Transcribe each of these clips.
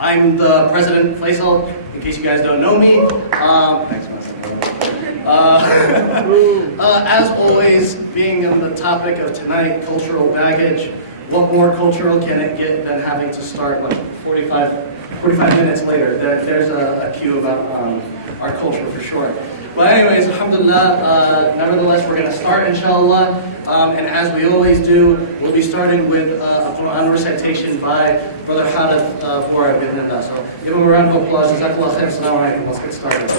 I'm the president, Faisal, in case you guys don't know me. Thanks, as always, being on the topic of tonight, cultural baggage, what more cultural can it get than having to start, like, 45 minutes later? There's a cue about our culture for sure. But anyways, alhamdulillah, nevertheless, we're going to start, inshallah. And as we always do, we'll be starting with a Quran recitation by Brother Hadith Bora. So give him a round of applause. Jazakallah khair. Assalamu alaikum. Let's get started.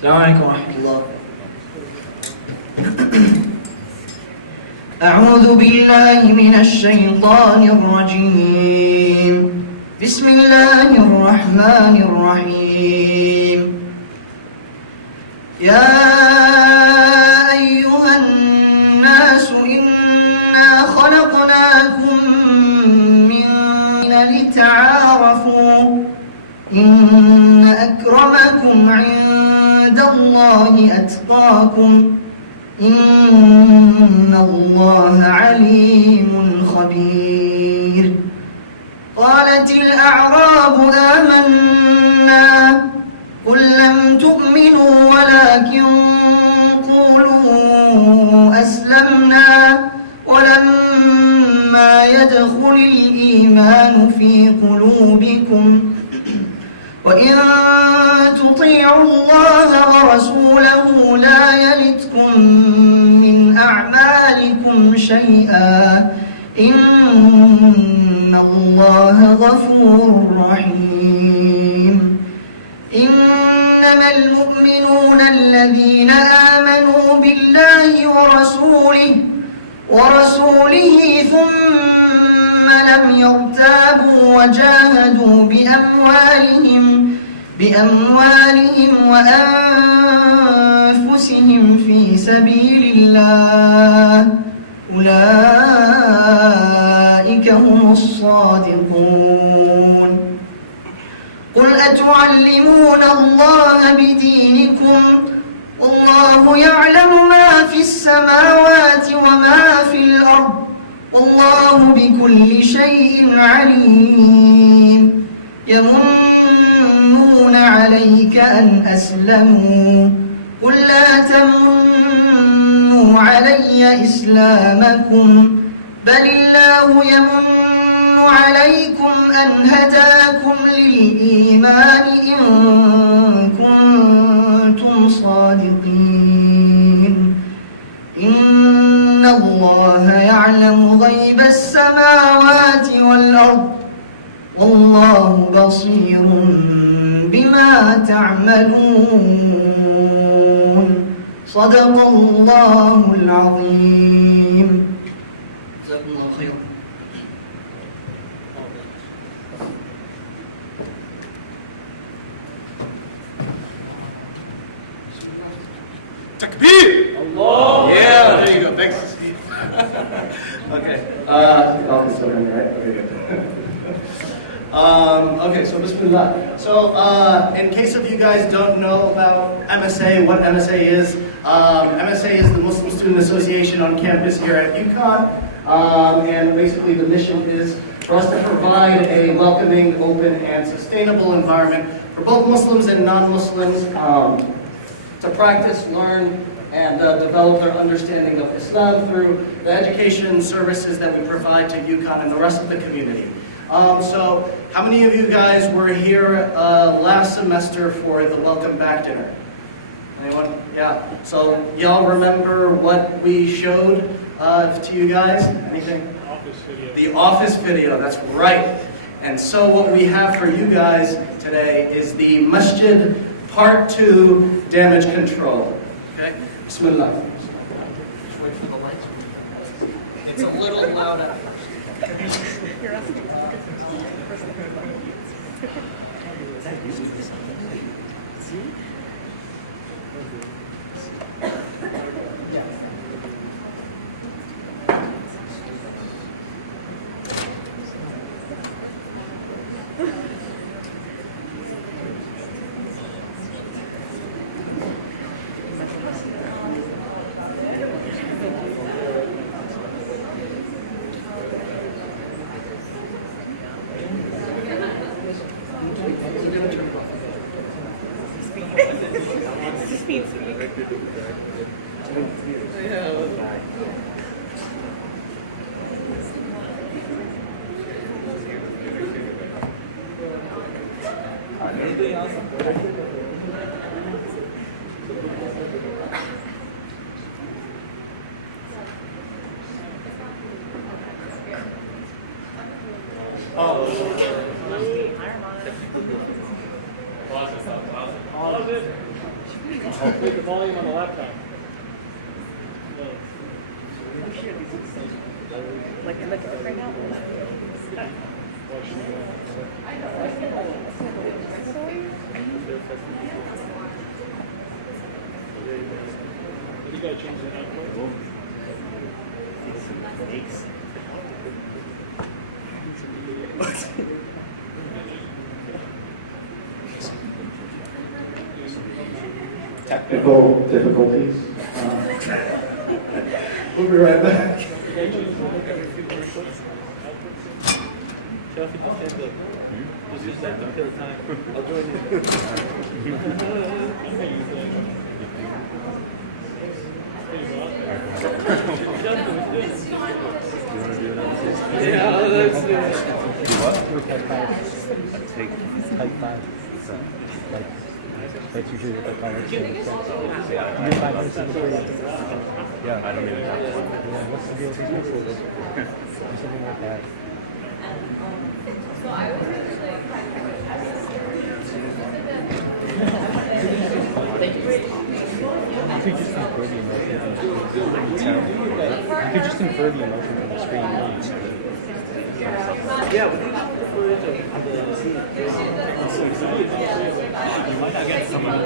السلام عليكم ورحمة الله. أعوذ بالله من الشيطان الرجيم. بسم الله الرحمن الرحيم. يا أيها الناس إنا خلقناكم من لتعارفوا إن أكرمكم عند الله أتقاكم إن الله عليم خبير. قالت الأعراب آمنا قل لم تؤمنوا ولكن قولوا أسلمنا ولما يدخل الإيمان في قلوبكم وإن تطيعوا الله ورسوله لا يلتكم من أعمالكم شيئا إن الله غفور رحيم. إنما المؤمنون الذين آمنوا بالله ورسوله ثم لم يرتابوا وجاهدوا بأموالهم وأنفسهم في سبيل الله أولئك هم الصادقون. قل أتعلمون الله بدينكم والله يعلم ما في السماوات وما في الأرض والله بكل شيء عليم. يمنون عليك أن أسلموا قل لا تمنوا علي إسلامكم بل الله يمن عليكم أن هداكم للإيمان إن كنتم صادقين. إن الله يعلم غيب السماوات والأرض والله بصير بما تعملون. صدق الله العظيم. جزاكم الله خيرا. Takbir! Allah! Yeah, there you go. Thanks, Steve. Okay. I'll still in there, right? Okay, good. Okay, so bismillah. So, in case of you guys don't know about MSA, what MSA is, MSA is the Muslim Student Association on campus here at UConn, and basically the mission is for us to provide a welcoming, open, and sustainable environment for both Muslims and non-Muslims to practice, learn, and develop their understanding of Islam through the education services that we provide to UConn and the rest of the community. So, how many of you guys were here last semester for the Welcome Back dinner? Anyone? Yeah. So, y'all remember what we showed to you guys? Anything? Office video. The Office video, that's right. And so what we have for you guys today is the Masjid Part 2 Damage Control. Okay? Bismillah. Just wait for the lights. It's a little loud at first. Put the volume on the laptop. Like, look at it right now. You gotta change the output. Technical difficulties. We'll be right back. I'll join you. Yeah, let's do it. Do what? Type 5. That's usually what they call it. Do 5 minutes of free. Yeah, I don't even have one. Yeah, what's the deal with these missiles? Do something like that. You could just infer the emotion from the screen. You could just infer the emotion from the screen. Yeah, we need the footage of the you might not get someone.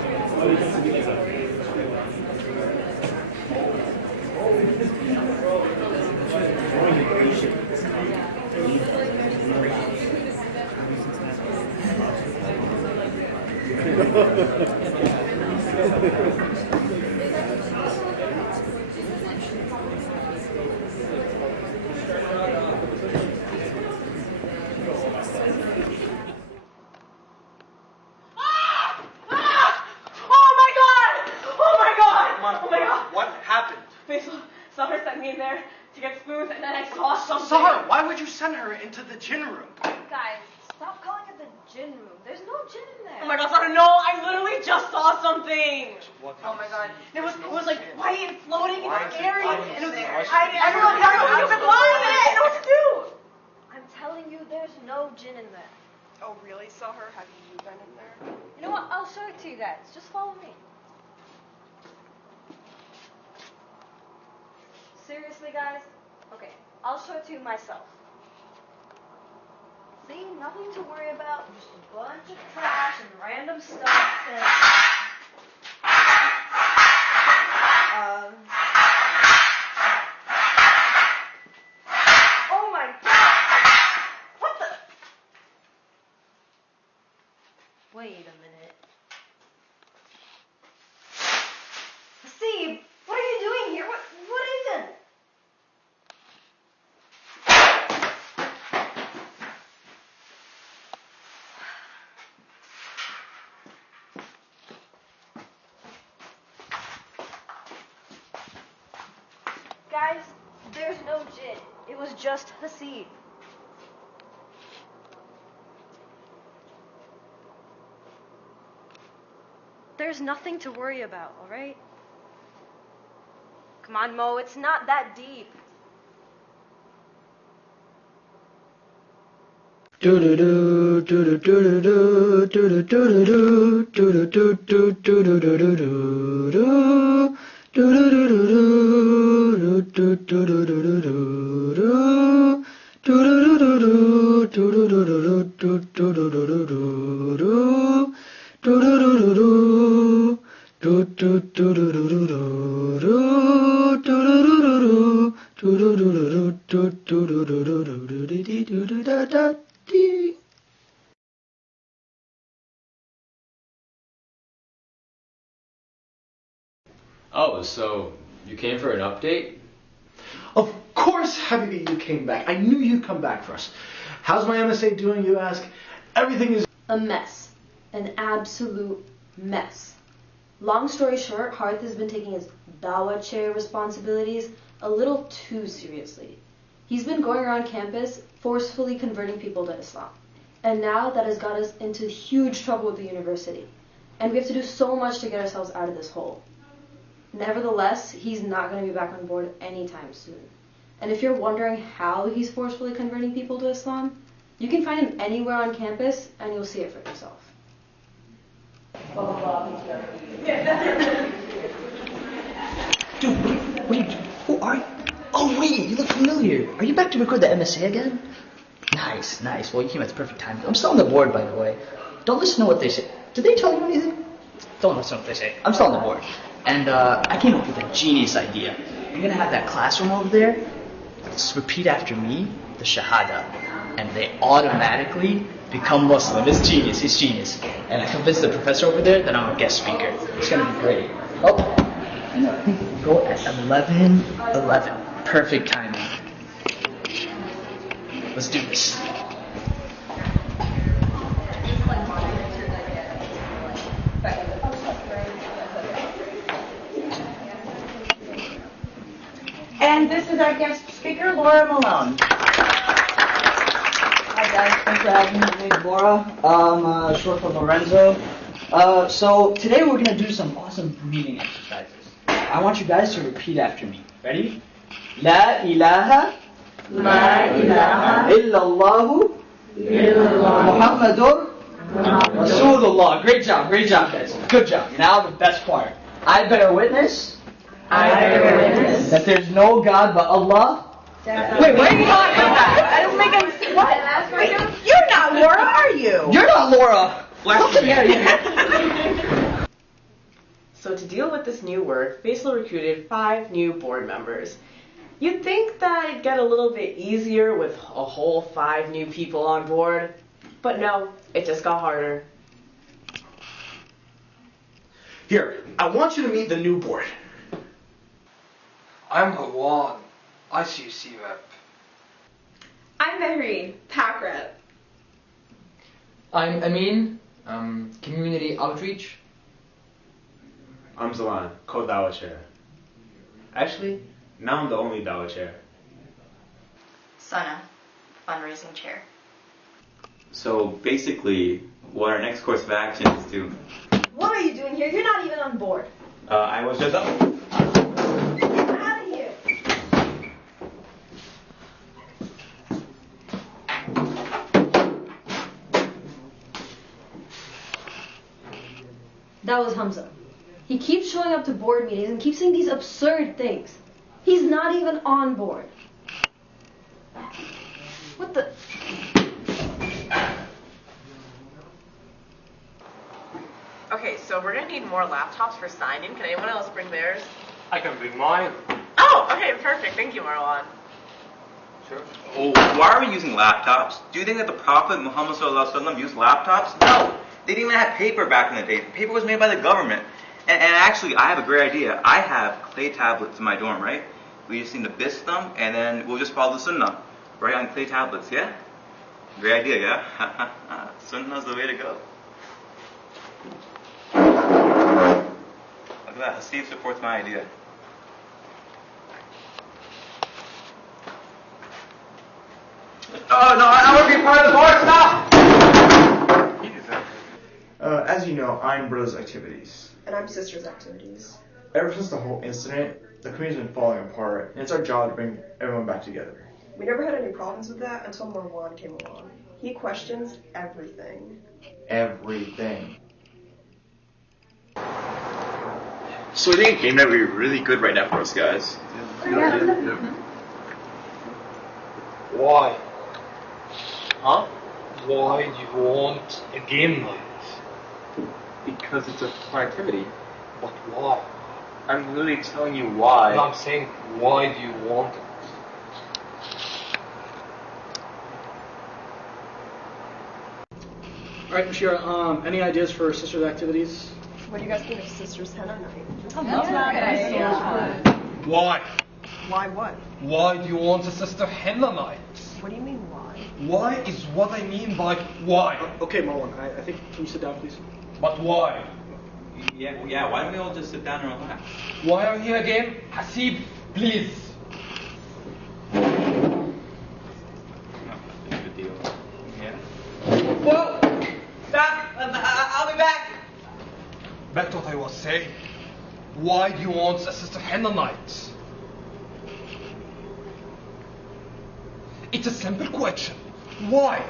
What happened? Summer sent me in there to get smooth, and then I saw something. Sahar, why would you send her into the gin room? Guys, stop calling it the gin room. There's no gin in there. Oh my god, Summer, no! I literally just saw something! What Oh my god. It was like white and floating Why and is it scary. floating? And it was, Why is it everyone was blind and I didn't know what to do! I'm telling you, there's no gin in there. Oh really, Summer? Have you been in there? You know what? I'll show it to you guys. Just follow me. Seriously, guys? Okay, I'll show it to you myself. See, nothing to worry about. Just a bunch of trash and random stuff and... Oh my god! What the... Wait a minute. Steve, what are you doing here? What even? Guys, there's no gin. It was just Hasib. There's nothing to worry about, alright? Come on, Mo, it's not that deep. Oh, so you came for an update? Of course, Habibi, you came back. I knew you'd come back for us. How's my MSA doing, you ask? Everything is... A mess. An absolute mess. Long story short, Harth has been taking his Dawah chair responsibilities a little too seriously. He's been going around campus forcefully converting people to Islam. And now that has got us into huge trouble with the university. And we have to do so much to get ourselves out of this hole. Nevertheless, he's not going to be back on board anytime soon. And if you're wondering how he's forcefully converting people to Islam, you can find him anywhere on campus and you'll see it for yourself. Dude, who are you? Oh wait, you look familiar. Are you back to record the MSA again? Nice. Well, you came at the perfect time. I'm still on the board, by the way. Don't listen to what they say. Did they tell you anything? Don't listen to what they say. I'm still on the board. And I came up with a genius idea. You're gonna have that classroom over there. Just repeat after me, the Shahada. And they automatically become Muslim. It's genius. And I convinced the professor over there that I'm a guest speaker. It's gonna be great. Oh, and I think we'll go at 11:11. Perfect timing. Let's do this. And this is our guest speaker, Laura Malone. Hi guys, thanks for having me. My name's Laura. Short for Lorenzo. So today we're gonna do some awesome breathing exercises. I want you guys to repeat after me. Ready? La ilaha illallahu Muhammadur Rasulullah. Great job, guys. Good job. Now the best part. I bear witness that there's no God but Allah. Wait, where are you talking about? I don't make any sense. What? Wait, you're not Laura, are you? You're not Laura. So to deal with this new word, Faisal recruited 5 new board members. You'd think that it'd get a little bit easier with a whole 5 new people on board, but no, it just got harder. Here, I want you to meet the new board. I'm Hawan, ICUC rep. I'm Mehreen, PAC rep. I'm Amin, community outreach. I'm Zalan, co-Dawa chair. Actually, now I'm the only Dawa chair. Sana, fundraising chair. So basically, what our next course of action is to... What are you doing here? You're not even on board. I was just... Get out of here. That was Hamza. He keeps showing up to board meetings and keeps saying these absurd things. He's not even on board. What the... Okay, so we're gonna need more laptops for sign-in. Can anyone else bring theirs? I can bring mine. Oh, okay, perfect. Thank you, Marwan. Sure. Oh, why are we using laptops? Do you think that the Prophet Muhammad ﷺ used laptops? No! They didn't even have paper back in the day. Paper was made by the government. And actually, I have a great idea. I have clay tablets in my dorm, right? We just need to bisque them, and then we'll just follow the sunnah, right, on clay tablets, yeah? Great idea, yeah? Sunnah's the way to go. Look at that. Steve supports my idea. Oh, no, I want to be part of the board. Stop! As you know, I'm Brothers Activities. And I'm Sisters Activities. Ever since the whole incident, the community's been falling apart, and it's our job to bring everyone back together. We never had any problems with that until Marwan came along. He questions everything. Everything. So I think game night would be really good right now for us, guys. Why? Huh? Why do you want a game night? Because it's a fun activity. But why? I'm literally telling you why. And I'm saying, why do you want it? Alright, Bashir, any ideas for sisters activities? What do you guys think of Sisters Henna Night? Why? Why what? Why do you want a sister henna night? What do you mean why? Why is what I mean by why. Okay, Marwan, I think, can you sit down, please? But why? Yeah, why don't we all just sit down and relax? Why are you here again? Hasib, please. Good deal. Yeah? Well, Back! I'll be back! back to what I was saying. Why do you want a Sister Henna night? It's a simple question. Why?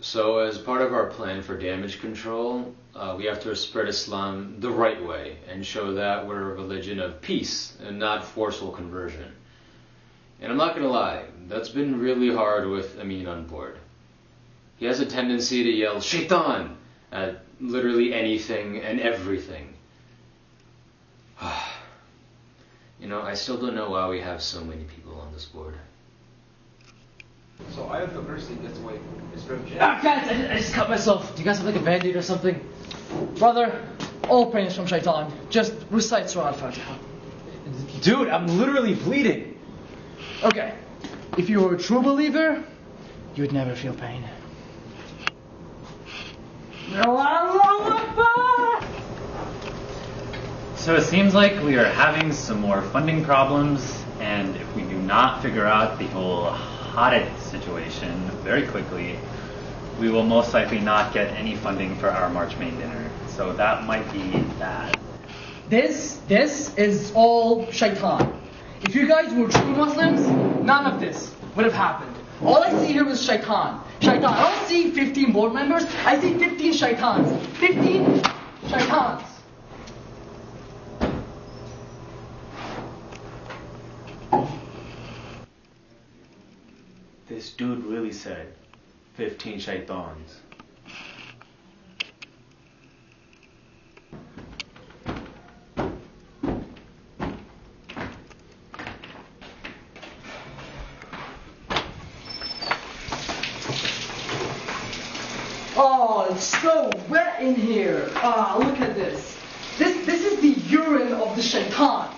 So, as part of our plan for damage control, we have to spread Islam the right way and show that we're a religion of peace and not forceful conversion. And I'm not gonna lie, that's been really hard with Amin on board. He has a tendency to yell "Shaitan" at literally anything and everything. You know, I still don't know why we have so many people on this board. So I have the mercy this way. It's from Jen. Guys, I just cut myself. Do you guys have like a band-aid or something? Brother, all prayers from Shaitan. Just recite Surah Al-Fatiha. Dude, I'm literally bleeding. Okay, if you were a true believer, you would never feel pain. So it seems like we are having some more funding problems, and if we do not figure out the whole Hadith situation very quickly, we will most likely not get any funding for our March main dinner. So that might be bad. This is all Shaitan. If you guys were true Muslims, none of this would have happened. All I see here is Shaitan. Shaitan. I don't see 15 board members. I see 15 Shaitans. 15 Shaitans. This dude really said 15 shaitans. Oh, it's so wet in here. Ah, look at this. This is the urine of the Shaitan.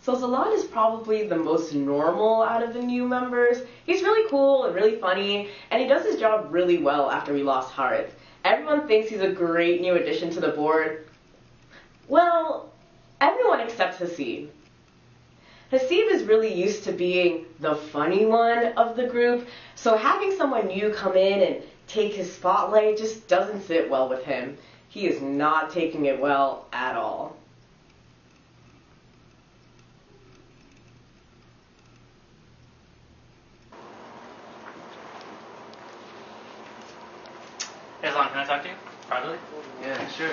So Zalan is probably the most normal out of the new members. He's really cool and really funny, and he does his job really well after we lost Harith. Everyone thinks he's a great new addition to the board. Well, everyone except Hasib. Hasib is really used to being the funny one of the group, so having someone new come in and take his spotlight just doesn't sit well with him. He is not taking it well at all. Hey, Aslan, can I talk to you privately? Yeah, sure.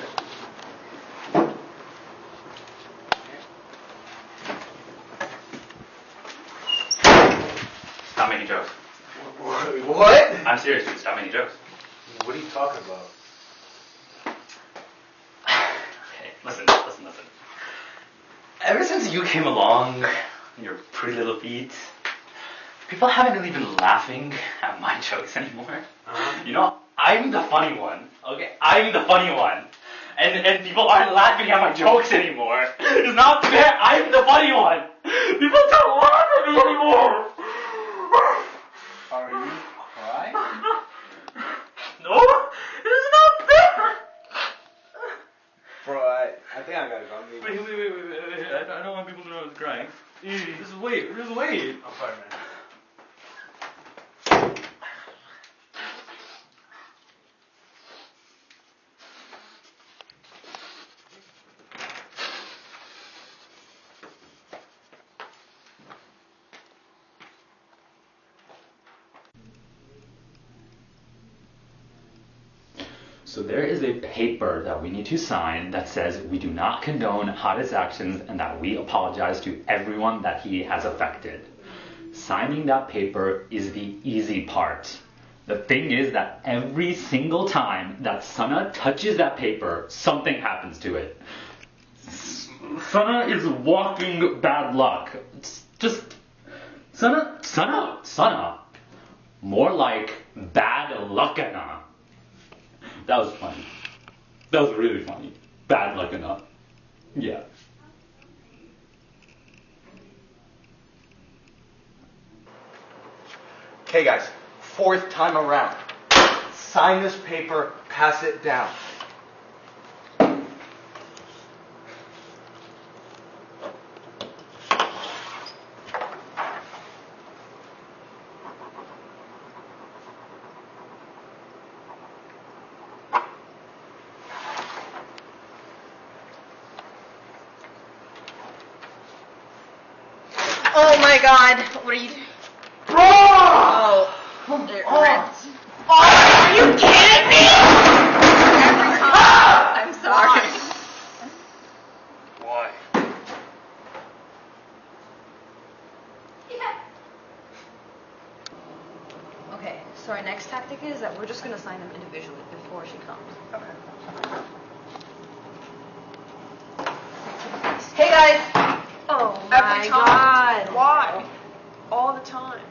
Stop making jokes. What? I'm serious, dude. Stop making jokes. What are you talking about? Okay, listen. Ever since you came along, your pretty little feet, people haven't really been laughing at my jokes anymore. You know, I'm the funny one. Okay, I'm the funny one. And people aren't laughing at my jokes anymore. It's not fair. I'm the funny one. People don't laugh at me anymore. Are you crying? No, it's not fair. Bro, I think I gotta go. Wait. I don't want people to know I was crying. Just wait. I'm sorry, man. So there is a paper that we need to sign that says we do not condone Hadith's actions and that we apologize to everyone that he has affected. Signing that paper is the easy part. The thing is that every single time that Sana touches that paper, something happens to it. Sana is walking bad luck. It's just Sana. More like bad luckana. That was funny. That was really funny. Bad luck enough. Yeah. Okay, guys, 4th time around. Sign this paper, pass it down. Oh my god, what are you doing? Oh, it ripped. Are you kidding me? Every time. I'm sorry. Why? Okay, so our next tactic is that we're just gonna sign them individually before she comes. Hey guys. Oh Every my time. god. Why? All the time.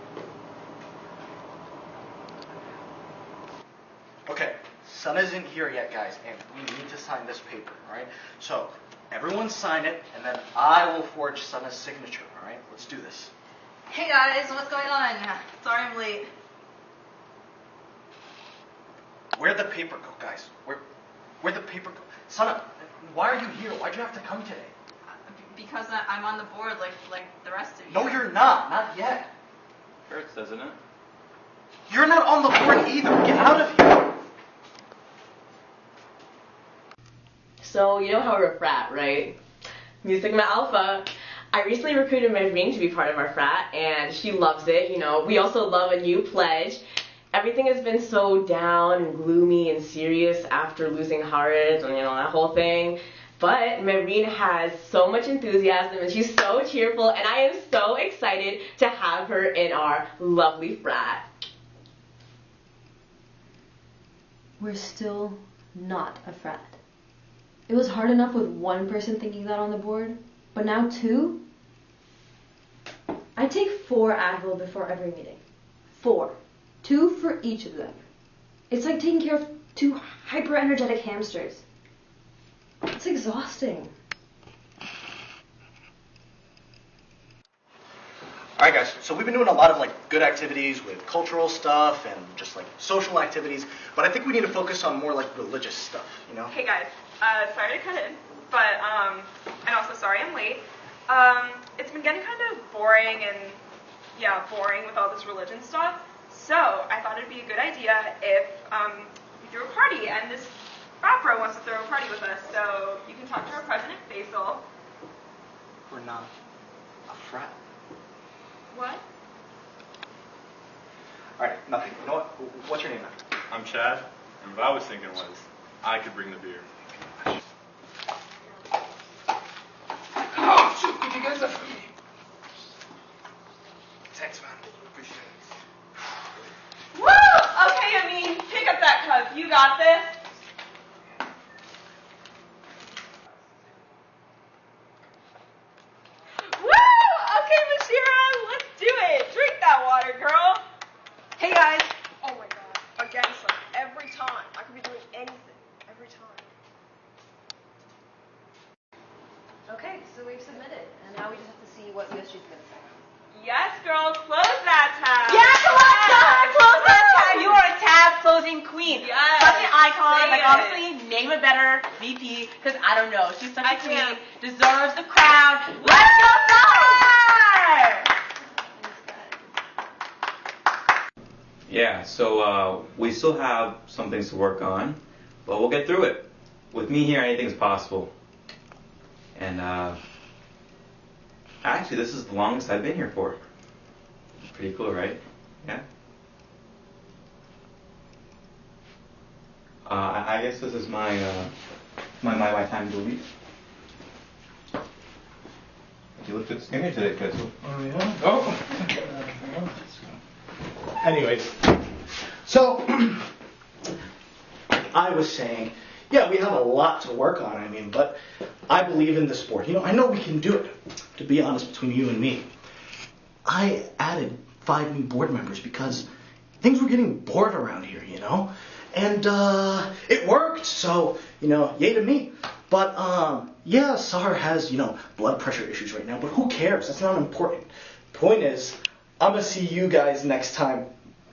Okay, Sun isn't here yet, guys, and we need to sign this paper, alright? So, everyone sign it, and then I will forge Sun's signature, alright? Let's do this. Hey guys, what's going on? Sorry I'm late. Where'd the paper go, guys? Where'd the paper go? Sana, why are you here? Why'd you have to come today? Because I'm on the board like the rest of you. No, you're not yet. Hurts, doesn't it? You're not on the board either. Get out of here. So, you know how we're a frat, right? Mu Sigma Alpha. I recently recruited Maureen to be part of our frat, and she loves it. You know, we also love a new pledge. Everything has been so down and gloomy and serious after losing Harit and, you know, that whole thing. But Maureen has so much enthusiasm, and she's so cheerful, and I am so excited to have her in our lovely frat. We're still not a frat. It was hard enough with one person thinking that on the board, but now 2? I take 4 Advil before every meeting. 4. 2 for each of them. It's like taking care of 2 hyper-energetic hamsters. It's exhausting. Alright guys, so we've been doing a lot of good activities with cultural stuff and just social activities, but I think we need to focus on more religious stuff, you know? Hey guys, sorry to cut in, but and also sorry I'm late. It's been getting kind of boring boring with all this religion stuff. So I thought it'd be a good idea if we threw a party, and this frat bro wants to throw a party with us. So you can talk to our president, Faisal. We're not a frat. What? Alright, nothing. You know what? What's your name now? I'm Chad, and what I was thinking was I could bring the beer. Oh, shoot, could you get that for me? Thanks, man. Appreciate it. Woo! Okay, I mean, pick up that cup. You got this. Girl. Hey guys. Oh my god. Again, son. Every time. I could be doing anything. Every time. Okay, so we've submitted, and now we just have to see what USG's going to say. Yes, girls, close that tab. Yeah, close that tab. You are a tab closing queen. Yes. Such an icon. Say it. Honestly, name a better VP, because I don't know. She's such a queen. Deserves the crown. Let's go, Star! Yeah, so we still have some things to work on, but we'll get through it. With me here, anything's possible. And actually, this is the longest I've been here for. Pretty cool, right? Yeah. I guess this is my time to leave. You look good skinny today, Ketzel. Oh, yeah? Oh. Anyways, so I was saying, yeah, we have a lot to work on, but I believe in the sport. I know we can do it, to be honest, between you and me. I added 5 new board members because things were getting bored around here, and it worked, so, yay to me. But, yeah, Sahar has, blood pressure issues right now, but who cares? That's not important. Point is, I'm going to see you guys next time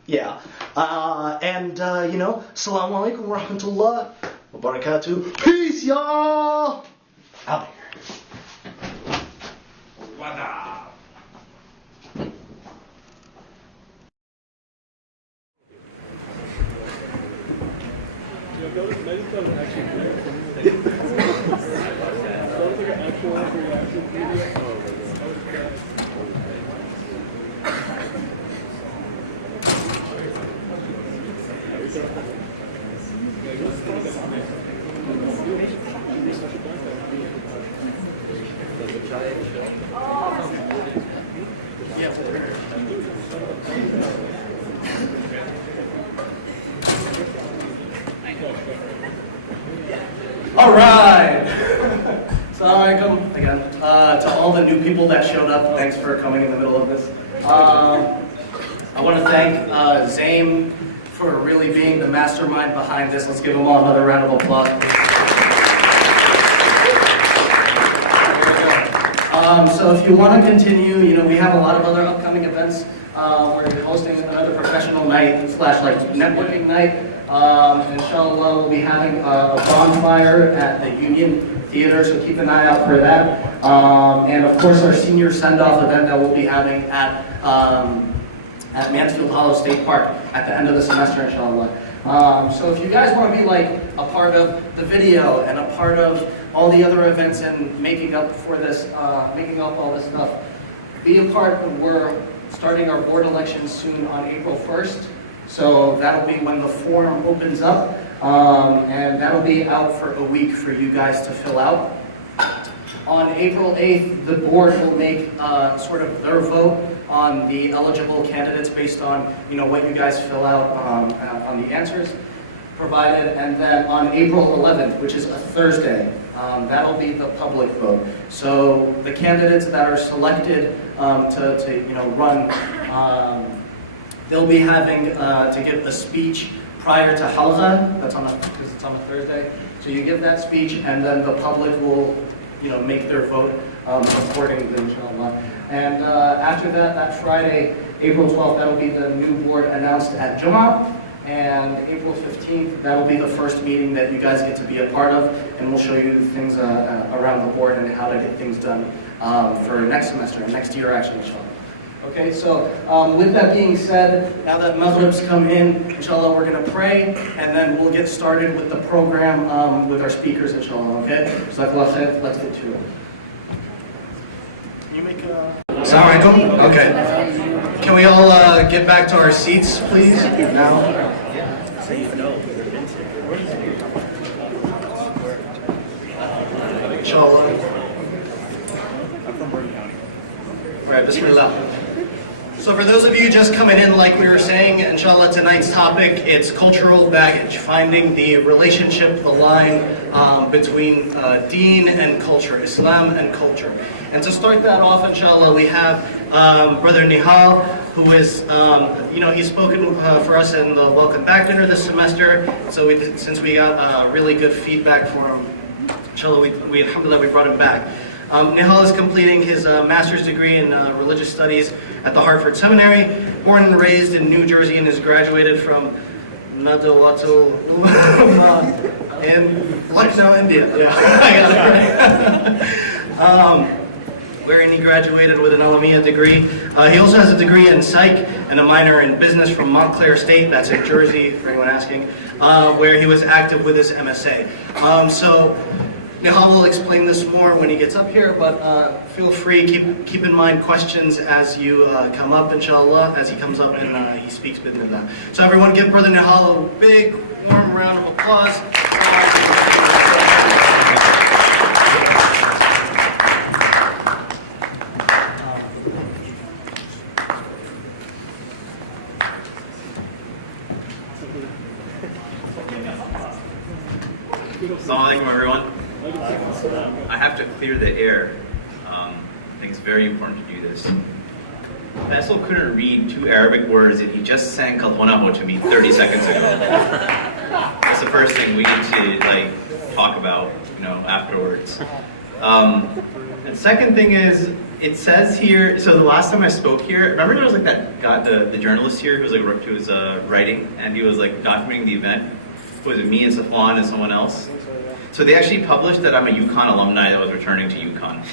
Yeah. You know, Assalamu alaikum wa rahmatullah wa barakatuh. Peace, y'all! Out here. What up? All right. Assalamualaikum again. To all the new people that showed up, thanks for coming in the middle of this. I want to thank Zaim for really being the mastermind behind this. Let's give them all another round of applause. So if you want to continue, you know, we have a lot of other upcoming events. We're hosting another professional night / like networking night. Inshallah, we'll be having a bonfire at the Union Theater, so keep an eye out for that. And of course, our senior send-off event that we'll be having at Mansfield Hollow State Park at the end of the semester, inshallah. So if you guys want to be like a part of the video and a part of all the other events and making up for this, making up all this stuff, be a part. We're starting our board elections soon on April 1st. So that'll be when the form opens up, and that'll be out for a week for you guys to fill out. On April 8th, the board will make sort of their vote on the eligible candidates based on, you know, what you guys fill out on the answers provided. And then on April 11th, which is a Thursday, that'll be the public vote. So the candidates that are selected to you know, run, they'll be having to give a speech prior to Halqa. That's on because it's on a Thursday. So you give that speech, and then the public will, you know, make their vote accordingly, inshallah. And after that, that Friday, April 12th, that'll be the new board announced at Jummah. And April 15th, that'll be the first meeting that you guys get to be a part of, and we'll show you things around the board and how to get things done for next semester, and next year actually, inshallah. Okay, so with that being said, now that Maghrib's come in, inshallah, we're going to pray, and then we'll get started with the program with our speakers, inshallah, okay? So let's get to it. Can you make a... Assalamu alaikum? Okay. Can we all get back to our seats, please, now? Inshallah. Right, bismillah. So for those of you just coming in, like we were saying, inshallah, tonight's topic, it's cultural baggage, finding the relationship, the line between deen and culture, Islam and culture. And to start that off, inshallah, we have Brother Nihal, who is, you know, he's spoken for us in the Welcome Back dinner this semester. So since we got really good feedback for him, inshallah, we alhamdulillah, we brought him back. Nihal is completing his master's degree in religious studies at the Hartford Seminary. Born and raised in New Jersey, and is graduated from Nadawatul Ulama in Lucknow, India. Yeah. Wherein he graduated with an Alamiya degree. He also has a degree in psych and a minor in business from Montclair State, that's in Jersey, for anyone asking, where he was active with his MSA. So Nihal will explain this more when he gets up here, but feel free, keep in mind questions as you come up, inshallah, as he comes up and he speaks bidnillah. So everyone give Brother Nihal a big, warm round of applause. Assalamu alaikum, everyone. I have to clear the air. I think it's very important to do this. Faisal couldn't read 2 Arabic words and he just sang Kalhonaho to me 30 seconds ago. That's the first thing we need to talk about, you know, afterwards. And second thing is, it says here, so the last time I spoke here, remember there was like that guy, the journalist here who was like who was writing, and he was like documenting the event. Was it me and Safwan and someone else? So they actually published that I'm a UConn alumni that was returning to UConn.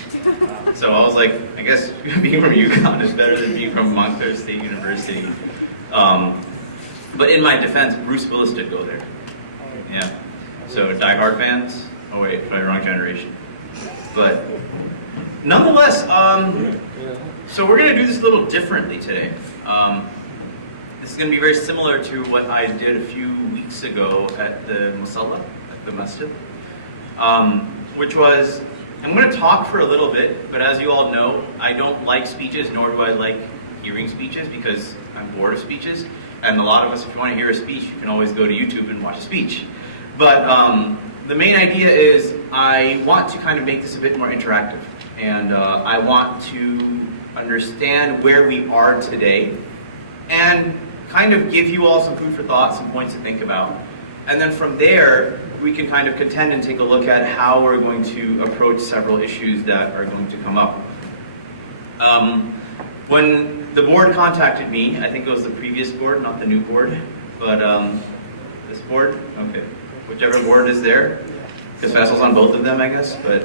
So I was like, I guess being from UConn is better than being from Montclair State University. But in my defense, Bruce Willis did go there. Yeah. So Die Hard fans. Oh wait, probably wrong generation. But nonetheless, so we're going to do this a little differently today. This is going to be very similar to what I did a few weeks ago at the Musalla, at the Masjid, which was, I'm going to talk for a little bit, but as you all know, I don't like speeches, nor do I like hearing speeches, because I'm bored of speeches. And a lot of us, if you want to hear a speech, you can always go to YouTube and watch a speech. But the main idea is I want to kind of make this a bit more interactive. And I want to understand where we are today and kind of give you all some food for thought, some points to think about. And then from there, we can kind of contend and take a look at how we're going to approach several issues that are going to come up. When the board contacted me, I think it was the previous board, not the new board, but this board, okay, whichever board is there, because Faisal's on both of them, I guess, but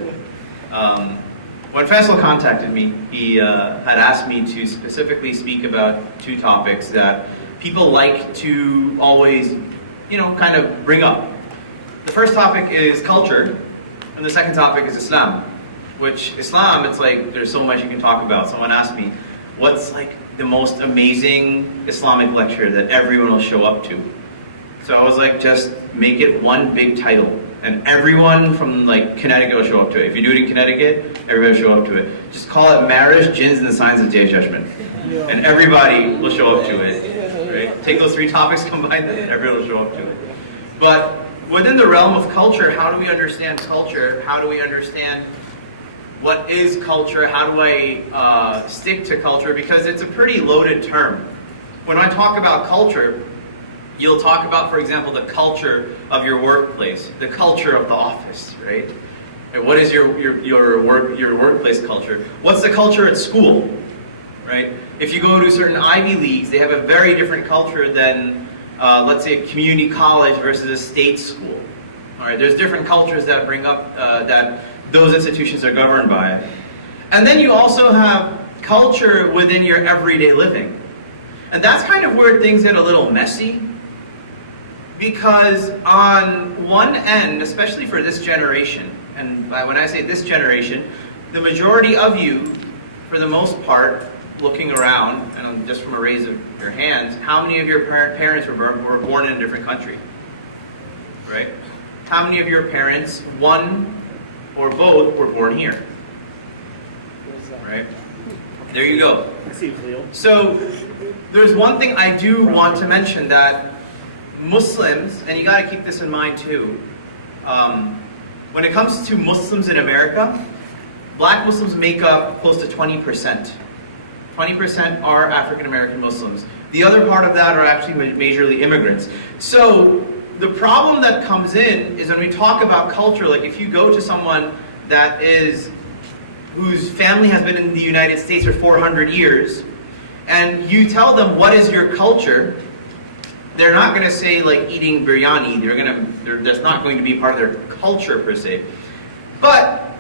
when Faisal contacted me, he had asked me to specifically speak about two topics that people like to always, you know, kind of bring up. The first topic is culture, and the second topic is Islam, which Islam, it's like there's so much you can talk about. Someone asked me, what's like the most amazing Islamic lecture that everyone will show up to? So I was like, just make it one big title, and everyone from like Connecticut will show up to it. If you do it in Connecticut, everybody will show up to it. Just call it Marriage, Jinns, and the Signs of Day of Judgment. And everybody will show up to it. Right? Take those three topics, combine them, and everyone will show up to it. But within the realm of culture, how do we understand culture? How do we understand what is culture? How do I stick to culture? Because it's a pretty loaded term. When I talk about culture, you'll talk about, for example, the culture of your workplace, the culture of the office, right? What is your workplace culture? What's the culture at school, right? If you go to certain Ivy Leagues, they have a very different culture than, let's say, a community college versus a state school. All right, there's different cultures that bring up that those institutions are governed by. And then you also have culture within your everyday living. And that's kind of where things get a little messy. Because on one end, especially for this generation, and when I say this generation, the majority of you, for the most part, looking around, and just from a raise of your hands, how many of your parents were born in a different country? Right? How many of your parents, one or both, were born here? Right? There you go. So, there's one thing I do want to mention, that Muslims, and you got to keep this in mind too, when it comes to Muslims in America, black Muslims make up close to 20%. 20% are African American Muslims. The other part of that are actually majorly immigrants. So the problem that comes in is when we talk about culture, like if you go to someone that is, whose family has been in the United States for 400 years, and you tell them what is your culture, they're not going to say like eating biryani. That's not going to be part of their culture per se. But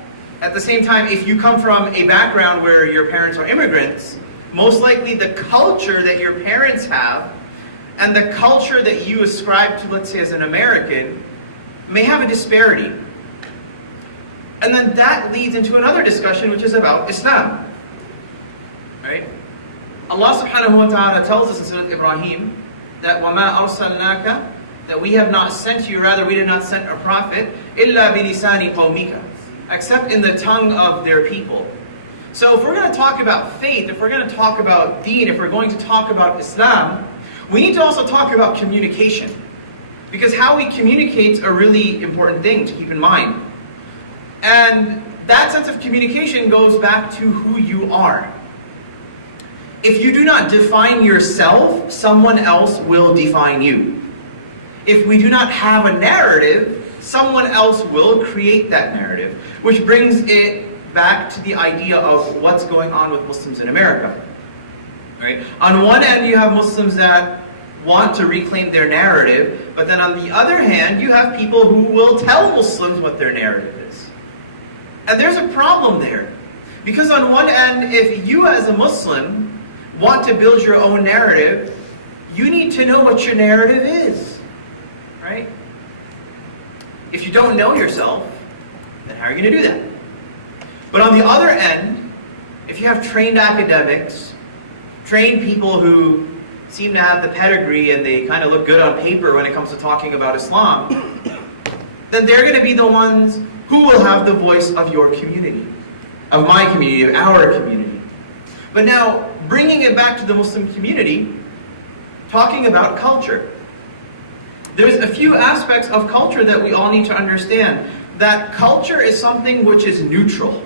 at the same time, if you come from a background where your parents are immigrants, most likely the culture that your parents have and the culture that you ascribe to, let's say, as an American, may have a disparity. And then that leads into another discussion, which is about Islam. Right? Allah subhanahu wa ta'ala tells us in Surah Ibrahim that وَمَا أَرْسَلْنَاكَ, that we have not sent you, rather we did not send a prophet, إِلَّا بِلِسَانِ قَوْمِكَ, except in the tongue of their people. So if we're going to talk about faith, if we're going to talk about deen, if we're going to talk about Islam, we need to also talk about communication. Because how we communicate is a really important thing to keep in mind. And that sense of communication goes back to who you are. If you do not define yourself, someone else will define you. If we do not have a narrative, someone else will create that narrative. Which brings it back to the idea of what's going on with Muslims in America. Right? On one end, you have Muslims that want to reclaim their narrative, but then on the other hand, you have people who will tell Muslims what their narrative is. And there's a problem there. Because on one end, if you as a Muslim want to build your own narrative, you need to know what your narrative is. Right? If you don't know yourself, then how are you going to do that? But on the other end, if you have trained academics, trained people who seem to have the pedigree and they kind of look good on paper when it comes to talking about Islam, then they're going to be the ones who will have the voice of your community, of my community, of our community. But now, bringing it back to the Muslim community, talking about culture. There's a few aspects of culture that we all need to understand. That culture is something which is neutral.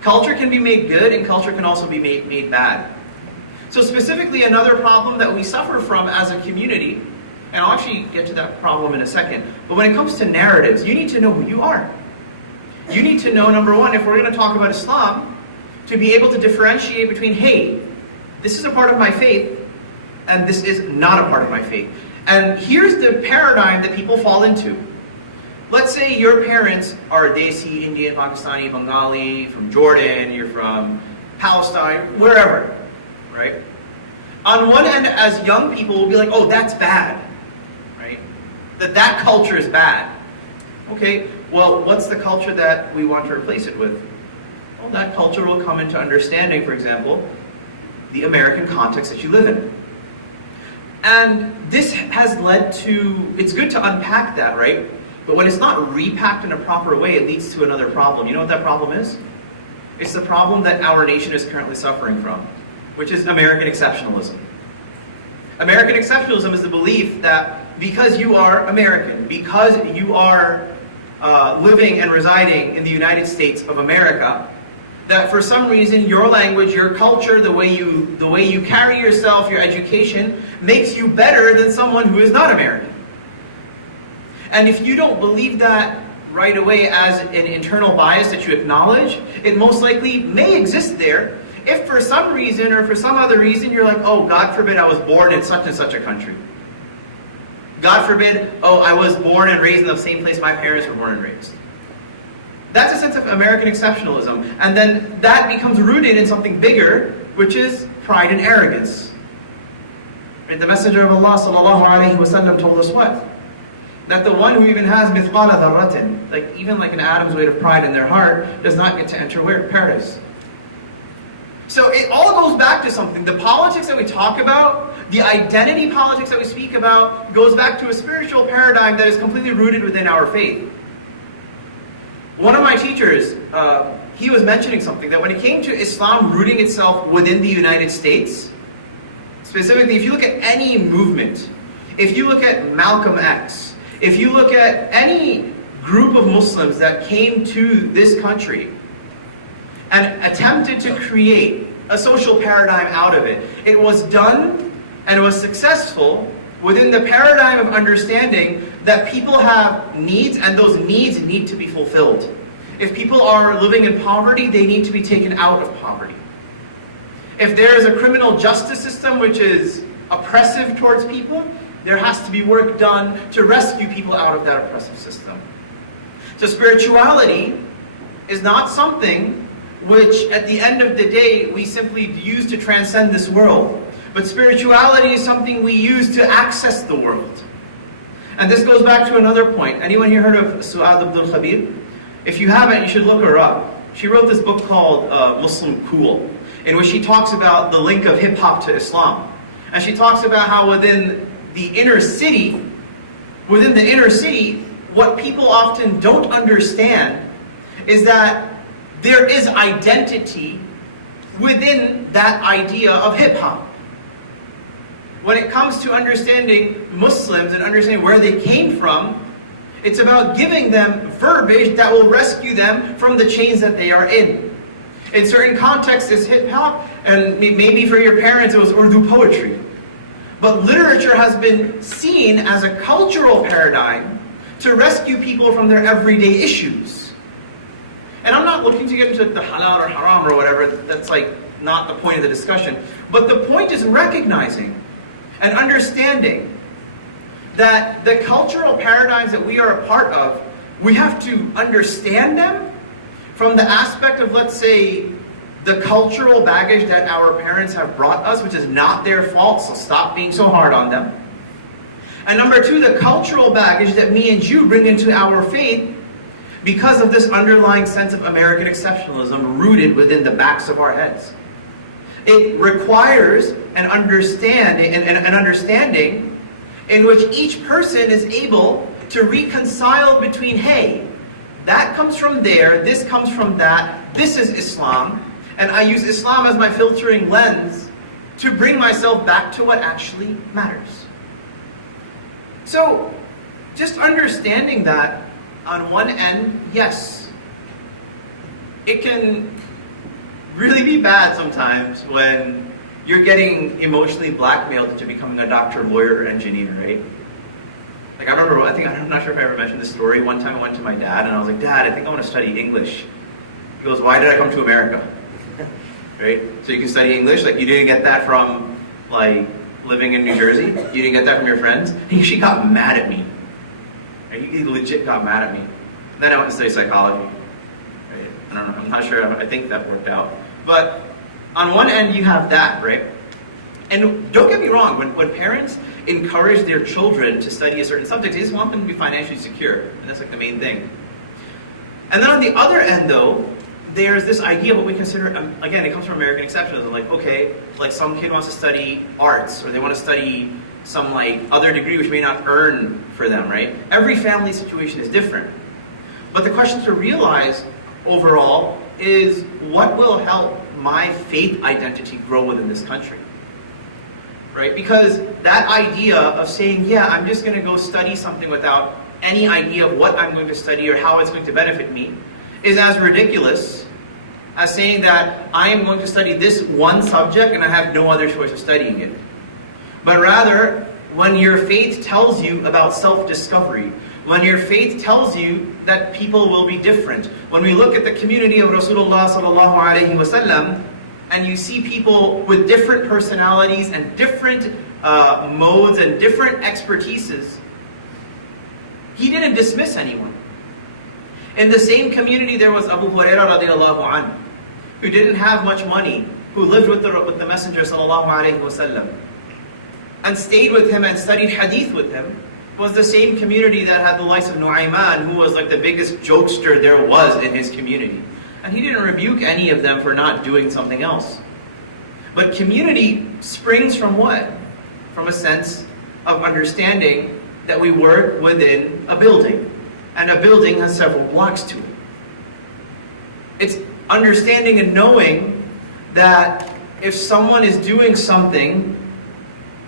Culture can be made good and culture can also be made bad. So specifically, another problem that we suffer from as a community, and I'll actually get to that problem in a second, but when it comes to narratives, you need to know who you are. You need to know, number one, if we're going to talk about Islam, to be able to differentiate between, hey, this is a part of my faith, and this is not a part of my faith. And here's the paradigm that people fall into. Let's say your parents are Desi, Indian, Pakistani, Bengali, from Jordan, you're from Palestine, wherever. Right? On one end, as young people, will be like, oh, that's bad. Right? That culture is bad. Okay, well, what's the culture that we want to replace it with? Well, that culture will come into understanding, for example, the American context that you live in. And this has led to, it's good to unpack that, right? But when it's not repacked in a proper way, it leads to another problem. You know what that problem is? It's the problem that our nation is currently suffering from, which is American exceptionalism. American exceptionalism is the belief that because you are American, because you are living and residing in the United States of America, that for some reason your language, your culture, the way you carry yourself, your education, makes you better than someone who is not American. And if you don't believe that right away as an internal bias that you acknowledge, it most likely may exist there. If for some reason or for some other reason you're like, oh, God forbid I was born in such and such a country. God forbid, oh, I was born and raised in the same place my parents were born and raised. That's a sense of American exceptionalism. And then that becomes rooted in something bigger, which is pride and arrogance. And the Messenger of Allah ﷺ told us what? That the one who even has mithqala dharratin, like even like an atom's weight of pride in their heart, does not get to enter where? Paradise. So it all goes back to something. The politics that we talk about, the identity politics that we speak about, goes back to a spiritual paradigm that is completely rooted within our faith. One of my teachers, he was mentioning something, that when it came to Islam rooting itself within the United States, specifically if you look at any movement, if you look at Malcolm X, if you look at any group of Muslims that came to this country and attempted to create a social paradigm out of it, it was done and it was successful within the paradigm of understanding that people have needs and those needs need to be fulfilled. If people are living in poverty, they need to be taken out of poverty. If there is a criminal justice system which is oppressive towards people, there has to be work done to rescue people out of that oppressive system. So spirituality is not something which at the end of the day we simply use to transcend this world. But spirituality is something we use to access the world. And this goes back to another point. Anyone here heard of Su'ad Abdul Khabib? If you haven't, you should look her up. She wrote this book called Muslim Cool, in which she talks about the link of hip-hop to Islam. And she talks about how within the inner city, what people often don't understand is that there is identity within that idea of hip-hop. When it comes to understanding Muslims and understanding where they came from, it's about giving them verbiage that will rescue them from the chains that they are in. In certain contexts, it's hip-hop, and maybe for your parents it was Urdu poetry. But literature has been seen as a cultural paradigm to rescue people from their everyday issues. And I'm not looking to get into the halal or haram or whatever, that's like not the point of the discussion. But the point is recognizing and understanding that the cultural paradigms that we are a part of, we have to understand them from the aspect of, let's say, the cultural baggage that our parents have brought us, which is not their fault, so stop being so hard on them. And number two, the cultural baggage that me and you bring into our faith because of this underlying sense of American exceptionalism rooted within the backs of our heads. It requires an understanding in which each person is able to reconcile between, hey, that comes from there, this comes from that, this is Islam, and I use Islam as my filtering lens to bring myself back to what actually matters. So, just understanding that, on one end, yes, it can really be bad sometimes when you're getting emotionally blackmailed into becoming a doctor, lawyer, or engineer, right? Like I remember, I'm not sure if I ever mentioned this story. One time I went to my dad and I was like, Dad, I think I want to study English. He goes, why did I come to America? Right? So you can study English? Like you didn't get that from like living in New Jersey? You didn't get that from your friends? She got mad at me. Right? He legit got mad at me. And then I went to study psychology. Right? I don't know, I'm not sure, I think that worked out. But on one end you have that, right? And don't get me wrong, when parents encourage their children to study a certain subject, they just want them to be financially secure. And that's like the main thing. And then on the other end though, there's this idea of what we consider, again, it comes from American exceptionalism. Like, okay, like some kid wants to study arts, or they want to study some like other degree which may not earn for them, right? Every family situation is different. But the question to realize overall is what will help my faith identity grow within this country? Right? Because that idea of saying, yeah, I'm just going to go study something without any idea of what I'm going to study or how it's going to benefit me is as ridiculous as saying that I am going to study this one subject and I have no other choice of studying it. But rather, when your faith tells you about self-discovery, when your faith tells you that people will be different, when we look at the community of Rasulullah sallallahu alaihi wasallam, and you see people with different personalities and different modes and different expertises, he didn't dismiss anyone. In the same community there was Abu Hurairah radiallahu anhu, who didn't have much money, who lived with the Messenger sallallahu alaihi wasallam, and stayed with him and studied hadith with him. It was the same community that had the likes of Nu'ayman, who was like the biggest jokester there was in his community. And he didn't rebuke any of them for not doing something else. But community springs from what? From a sense of understanding that we work within a building. And a building has several blocks to it. It's understanding and knowing that if someone is doing something,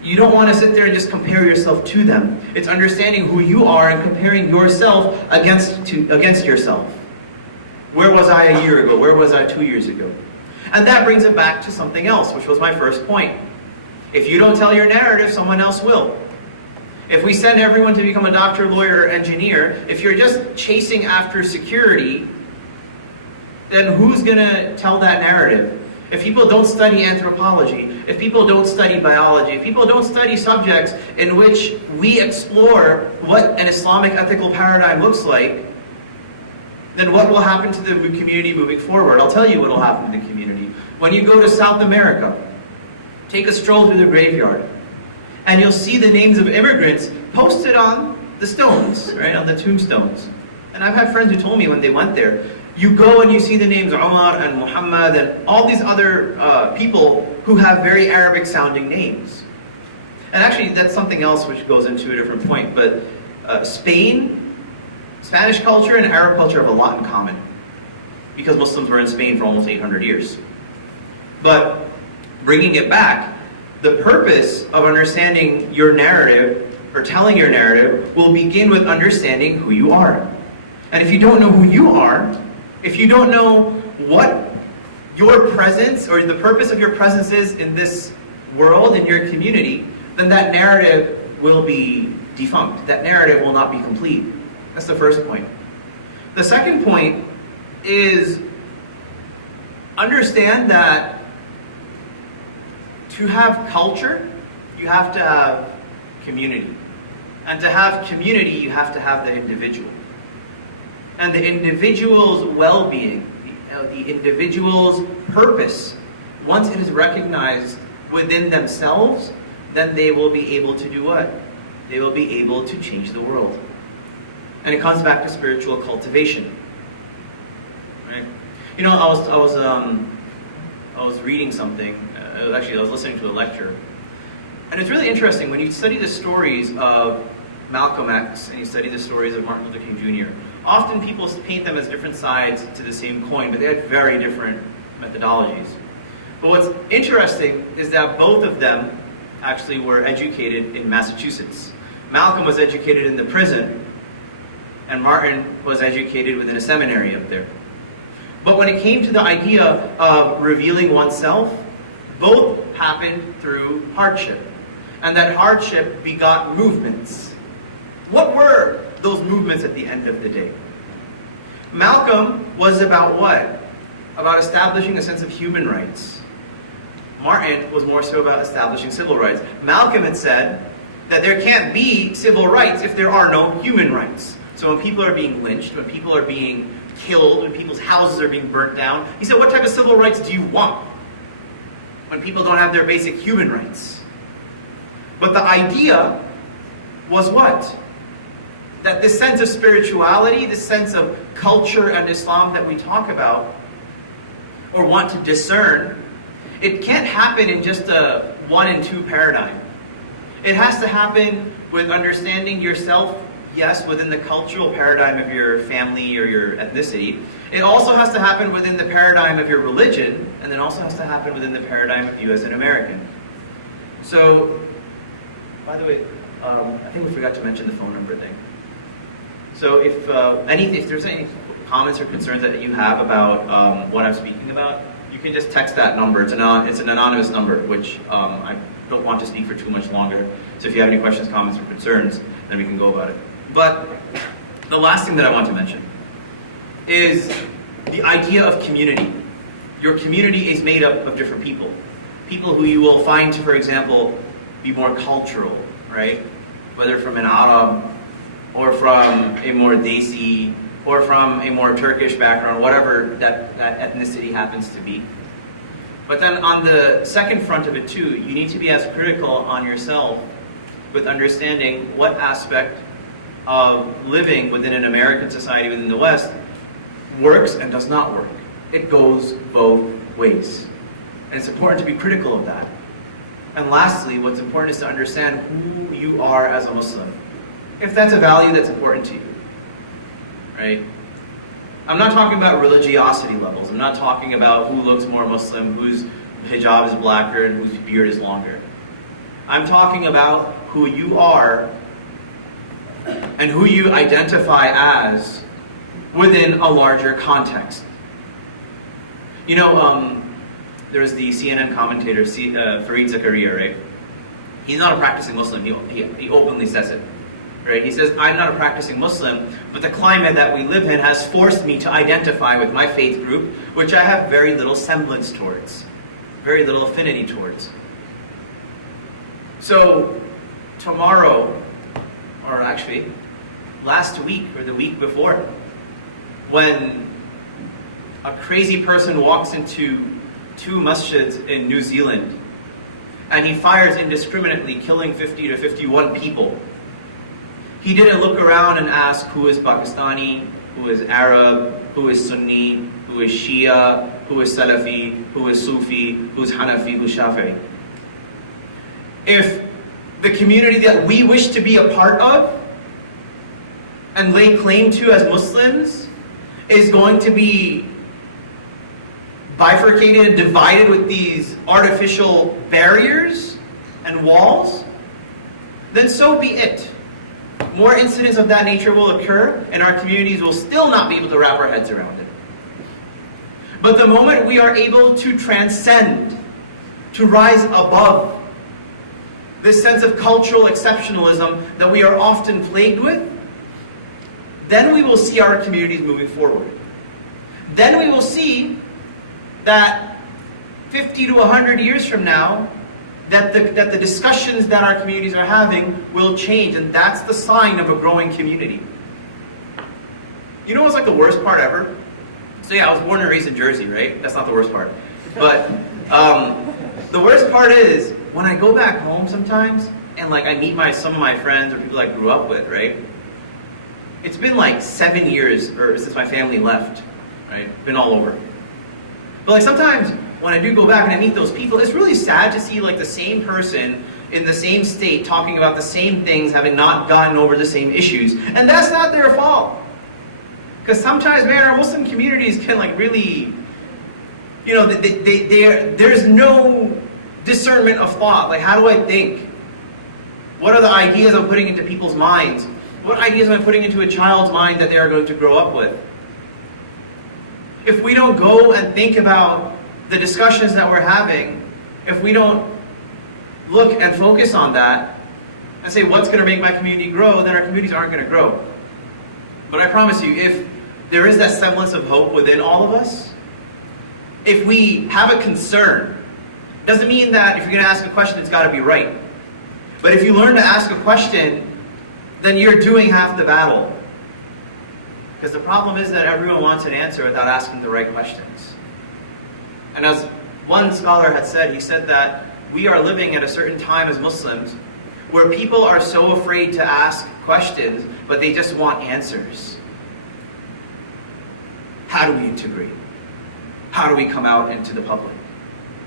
you don't want to sit there and just compare yourself to them. It's understanding who you are and comparing yourself against yourself. Where was I a year ago? Where was I 2 years ago? And that brings it back to something else, which was my first point. If you don't tell your narrative, someone else will. If we send everyone to become a doctor, lawyer, or engineer, if you're just chasing after security, then who's going to tell that narrative? If people don't study anthropology, if people don't study biology, if people don't study subjects in which we explore what an Islamic ethical paradigm looks like, then what will happen to the community moving forward? I'll tell you what will happen to the community. When you go to South America, take a stroll through the graveyard, and you'll see the names of immigrants posted on the stones, right, on the tombstones. And I've had friends who told me when they went there, you go and you see the names Umar and Muhammad and all these other people who have very Arabic sounding names. And actually that's something else which goes into a different point, but Spanish culture and Arab culture have a lot in common, because Muslims were in Spain for almost 800 years. But bringing it back, the purpose of understanding your narrative, or telling your narrative, will begin with understanding who you are. And if you don't know who you are, if you don't know what your presence, or the purpose of your presence is in this world, in your community, then that narrative will be defunct. That narrative will not be complete. That's the first point. The second point is understand that to have culture, you have to have community. And to have community, you have to have the individual. And the individual's well-being, the individual's purpose, once it is recognized within themselves, then they will be able to do what? They will be able to change the world. And it comes back to spiritual cultivation. Right? You know, I was reading something. Actually, I was listening to a lecture. And it's really interesting when you study the stories of Malcolm X and you study the stories of Martin Luther King Jr. Often people paint them as different sides to the same coin, but they had very different methodologies. But what's interesting is that both of them actually were educated in Massachusetts. Malcolm was educated in the prison, and Martin was educated within a seminary up there. But when it came to the idea of revealing oneself, both happened through hardship. And that hardship begot movements. What were those movements at the end of the day? Malcolm was about what? About establishing a sense of human rights. Martin was more so about establishing civil rights. Malcolm had said that there can't be civil rights if there are no human rights. So when people are being lynched, when people are being killed, when people's houses are being burnt down, he said, what type of civil rights do you want when people don't have their basic human rights? But the idea was what? That this sense of spirituality, this sense of culture and Islam that we talk about, or want to discern, it can't happen in just a 1 and 2 paradigm. It has to happen with understanding yourself, yes, within the cultural paradigm of your family or your ethnicity. It also has to happen within the paradigm of your religion, and then also has to happen within the paradigm of you as an American. So, by the way, I think we forgot to mention the phone number thing. So if there's any comments or concerns that you have about what I'm speaking about, you can just text that number. It's an anonymous number, which I don't want to speak for too much longer. So if you have any questions, comments, or concerns, then we can go about it. But the last thing that I want to mention is the idea of community. Your community is made up of different people. People who you will find to, for example, be more cultural, right? Whether from an Arab, or from a more Desi, or from a more Turkish background, whatever that ethnicity happens to be. But then on the second front of it too, you need to be as critical on yourself with understanding what aspect of living within an American society within the West works and does not work. It goes both ways. And it's important to be critical of that. And lastly, what's important is to understand who you are as a Muslim. If that's a value that's important to you, right? I'm not talking about religiosity levels. I'm not talking about who looks more Muslim, whose hijab is blacker, and whose beard is longer. I'm talking about who you are and who you identify as within a larger context. You know, there's the CNN commentator, Fareed Zakaria, right? He's not a practicing Muslim. He openly says it. Right? He says, I'm not a practicing Muslim, but the climate that we live in has forced me to identify with my faith group, which I have very little semblance towards, very little affinity towards. So, tomorrow, or actually, last week or the week before, when a crazy person walks into 2 masjids in New Zealand, and he fires indiscriminately, killing 50 to 51 people, he didn't look around and ask who is Pakistani, who is Arab, who is Sunni, who is Shia, who is Salafi, who is Sufi, who is Hanafi, who is Shafi'i. If the community that we wish to be a part of and lay claim to as Muslims is going to be bifurcated and divided with these artificial barriers and walls, then so be it. More incidents of that nature will occur, and our communities will still not be able to wrap our heads around it. But the moment we are able to transcend, to rise above this sense of cultural exceptionalism that we are often plagued with, then we will see our communities moving forward. then we will see that 50 to 100 years from now, that the discussions that our communities are having will change, and that's the sign of a growing community. You know what's like the worst part ever? So yeah, I was born and raised in Jersey, right? That's not the worst part. But the worst part is when I go back home sometimes and like I meet some of my friends or people I grew up with, right? It's been like 7 years since my family left, right? Been all over. But like sometimes when I do go back and I meet those people, it's really sad to see like the same person in the same state talking about the same things, having not gotten over the same issues. And that's not their fault. Because sometimes, man, our Muslim communities can like really, you know, there's no discernment of thought. Like, how do I think? What are the ideas I'm putting into people's minds? What ideas am I putting into a child's mind that they are going to grow up with? If we don't go and think about the discussions that we're having, if we don't look and focus on that and say what's going to make my community grow, then our communities aren't going to grow. But I promise you, if there is that semblance of hope within all of us, if we have a concern, doesn't mean that if you're going to ask a question, it's got to be right. But if you learn to ask a question, then you're doing half the battle. Because the problem is that everyone wants an answer without asking the right questions. And as one scholar had said, he said that we are living at a certain time as Muslims where people are so afraid to ask questions, but they just want answers. How do we integrate? How do we come out into the public?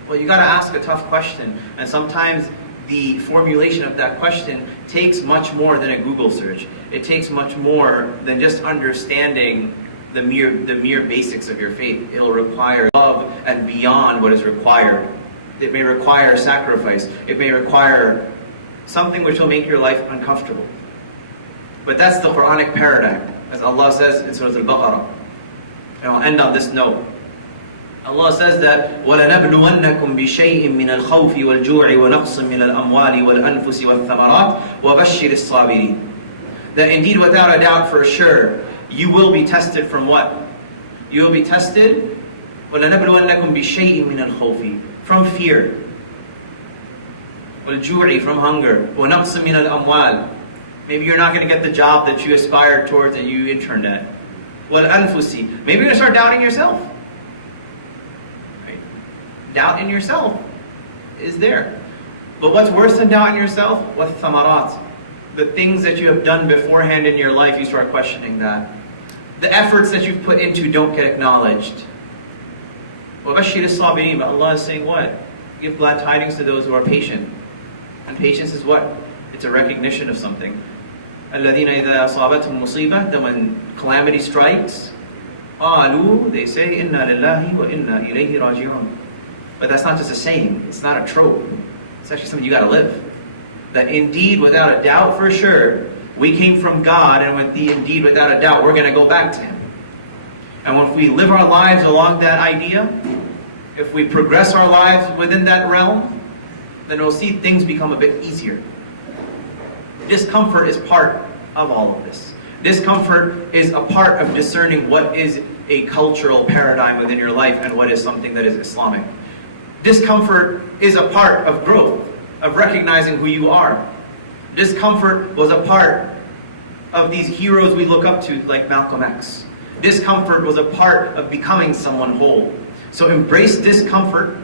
Well, you got to ask a tough question, and sometimes the formulation of that question takes much more than a Google search. It takes much more than just understanding the mere basics of your faith. It'll require love and beyond what is required. It may require sacrifice. It may require something which will make your life uncomfortable. But that's the Quranic paradigm, as Allah says in Surah Al-Baqarah. And I'll end on this note. Allah says that وَلَنَبْلُوَنَّكُمْ بِشَيْءٍ مِّنَ الْخَوْفِ وَالْجُوعِ وَنَقْصٍ مِّنَ الْأَمْوَالِ وَالْأَنفُسِ وَالثَّمَرَاتِ وَبَشِّرِ الصَّابِرِينَ. That indeed, without a doubt, for sure, you will be tested from what? You will be tested وَلَنَبْلُوَنَّكُمْ بِشَيْءٍ مِّنَ الْخَوْفِ, from fear, وَالْجُوعِ, from hunger, وَنَقْصٍ مِّنَ الْأَمْوَالِ, maybe you're not going to get the job that you aspired towards and you interned at. وَالْأَنفُسِ, maybe you're going to start doubting yourself. Right? Doubt in yourself is there. But what's worse than doubting yourself? وَالثَّمَرَاتِ, the things that you have done beforehand in your life, you start questioning that. The efforts that you've put into don't get acknowledged. وَبَشِّرِ الصَّابِرِينَ, but Allah is saying what? Give glad tidings to those who are patient. And patience is what? It's a recognition of something. الَّذِينَ إِذَا أَصَابَتْهُمْ مُصِيبَةٌ, that when calamity strikes, قَالُوا, they say, إِنَّا لِلَّهِ وَإِنَّا إِلَيْهِ رَاجِعُونَ. But that's not just a saying. It's not a trope. It's actually something you got to live. That indeed, without a doubt, for sure, we came from God, and indeed, without a doubt, we're going to go back to Him. And if we live our lives along that idea, if we progress our lives within that realm, then we'll see things become a bit easier. Discomfort is part of all of this. Discomfort is a part of discerning what is a cultural paradigm within your life and what is something that is Islamic. Discomfort is a part of growth, of recognizing who you are. Discomfort was a part of these heroes we look up to, like Malcolm X. Discomfort was a part of becoming someone whole. So embrace discomfort.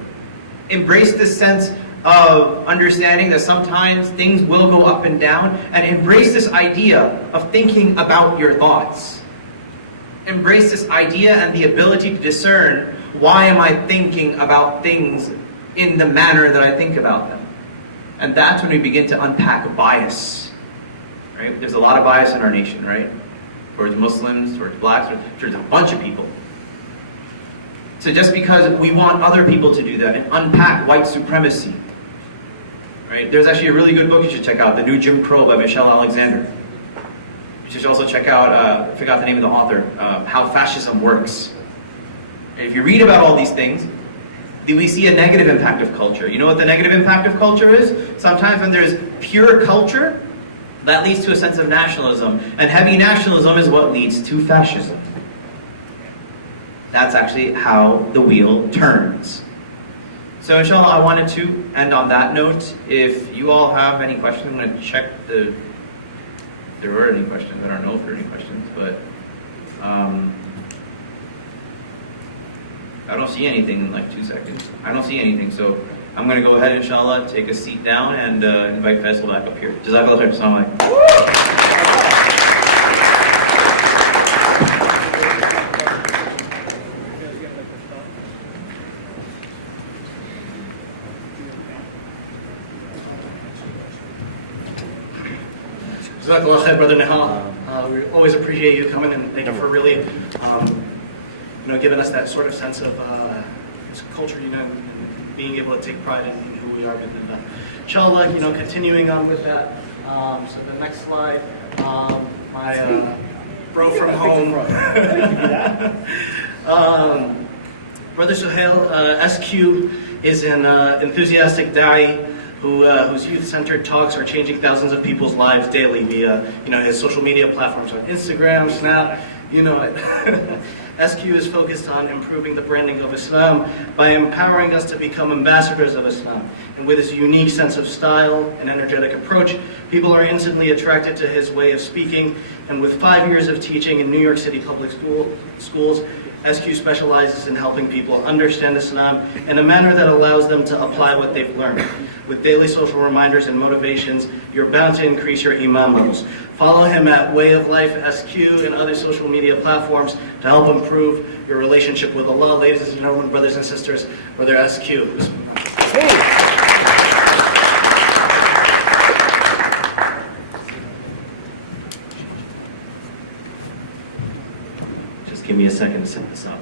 Embrace this sense of understanding that sometimes things will go up and down, and embrace this idea of thinking about your thoughts. Embrace this idea and the ability to discern, why am I thinking about things in the manner that I think about them? And that's when we begin to unpack bias. Right? There's a lot of bias in our nation, right? Towards Muslims, towards blacks, towards a bunch of people. So just because we want other people to do that and unpack white supremacy, right? There's actually a really good book you should check out, The New Jim Crow by Michelle Alexander. You should also check out, I forgot the name of the author, How Fascism Works. And if you read about all these things, we see a negative impact of culture. You know what the negative impact of culture is? Sometimes when there's pure culture, that leads to a sense of nationalism. And heavy nationalism is what leads to fascism. That's actually how the wheel turns. So inshallah, I wanted to end on that note. If you all have any questions, I'm going to check if there were any questions. I don't know if there are any questions, but I don't see anything in like 2 seconds. I don't see anything, so I'm going to go ahead, inshallah, take a seat down and invite Faisal back up here. Jazakallah khair. Assalamu alaikum. Jazakallah khair, Brother Nihal. We always appreciate you coming, and thank you for really, giving us that sort of sense of this culture, and being able to take pride in who we are. Inshallah, continuing on with that. So the next slide, my bro from home, Brother Suhail, SQ is an enthusiastic da'i whose youth-centered talks are changing thousands of people's lives daily via, his social media platforms on Instagram, Snap, you know it. SQ is focused on improving the branding of Islam by empowering us to become ambassadors of Islam. And with his unique sense of style and energetic approach, people are instantly attracted to his way of speaking. And with 5 years of teaching in New York City public schools, SQ specializes in helping people understand Islam in a manner that allows them to apply what they've learned. With daily social reminders and motivations, you're bound to increase your Iman levels. Follow him at Way of Life SQ and other social media platforms to help improve your relationship with Allah. Ladies and gentlemen, brothers and sisters, Brother SQ. Just give me a second to set this up.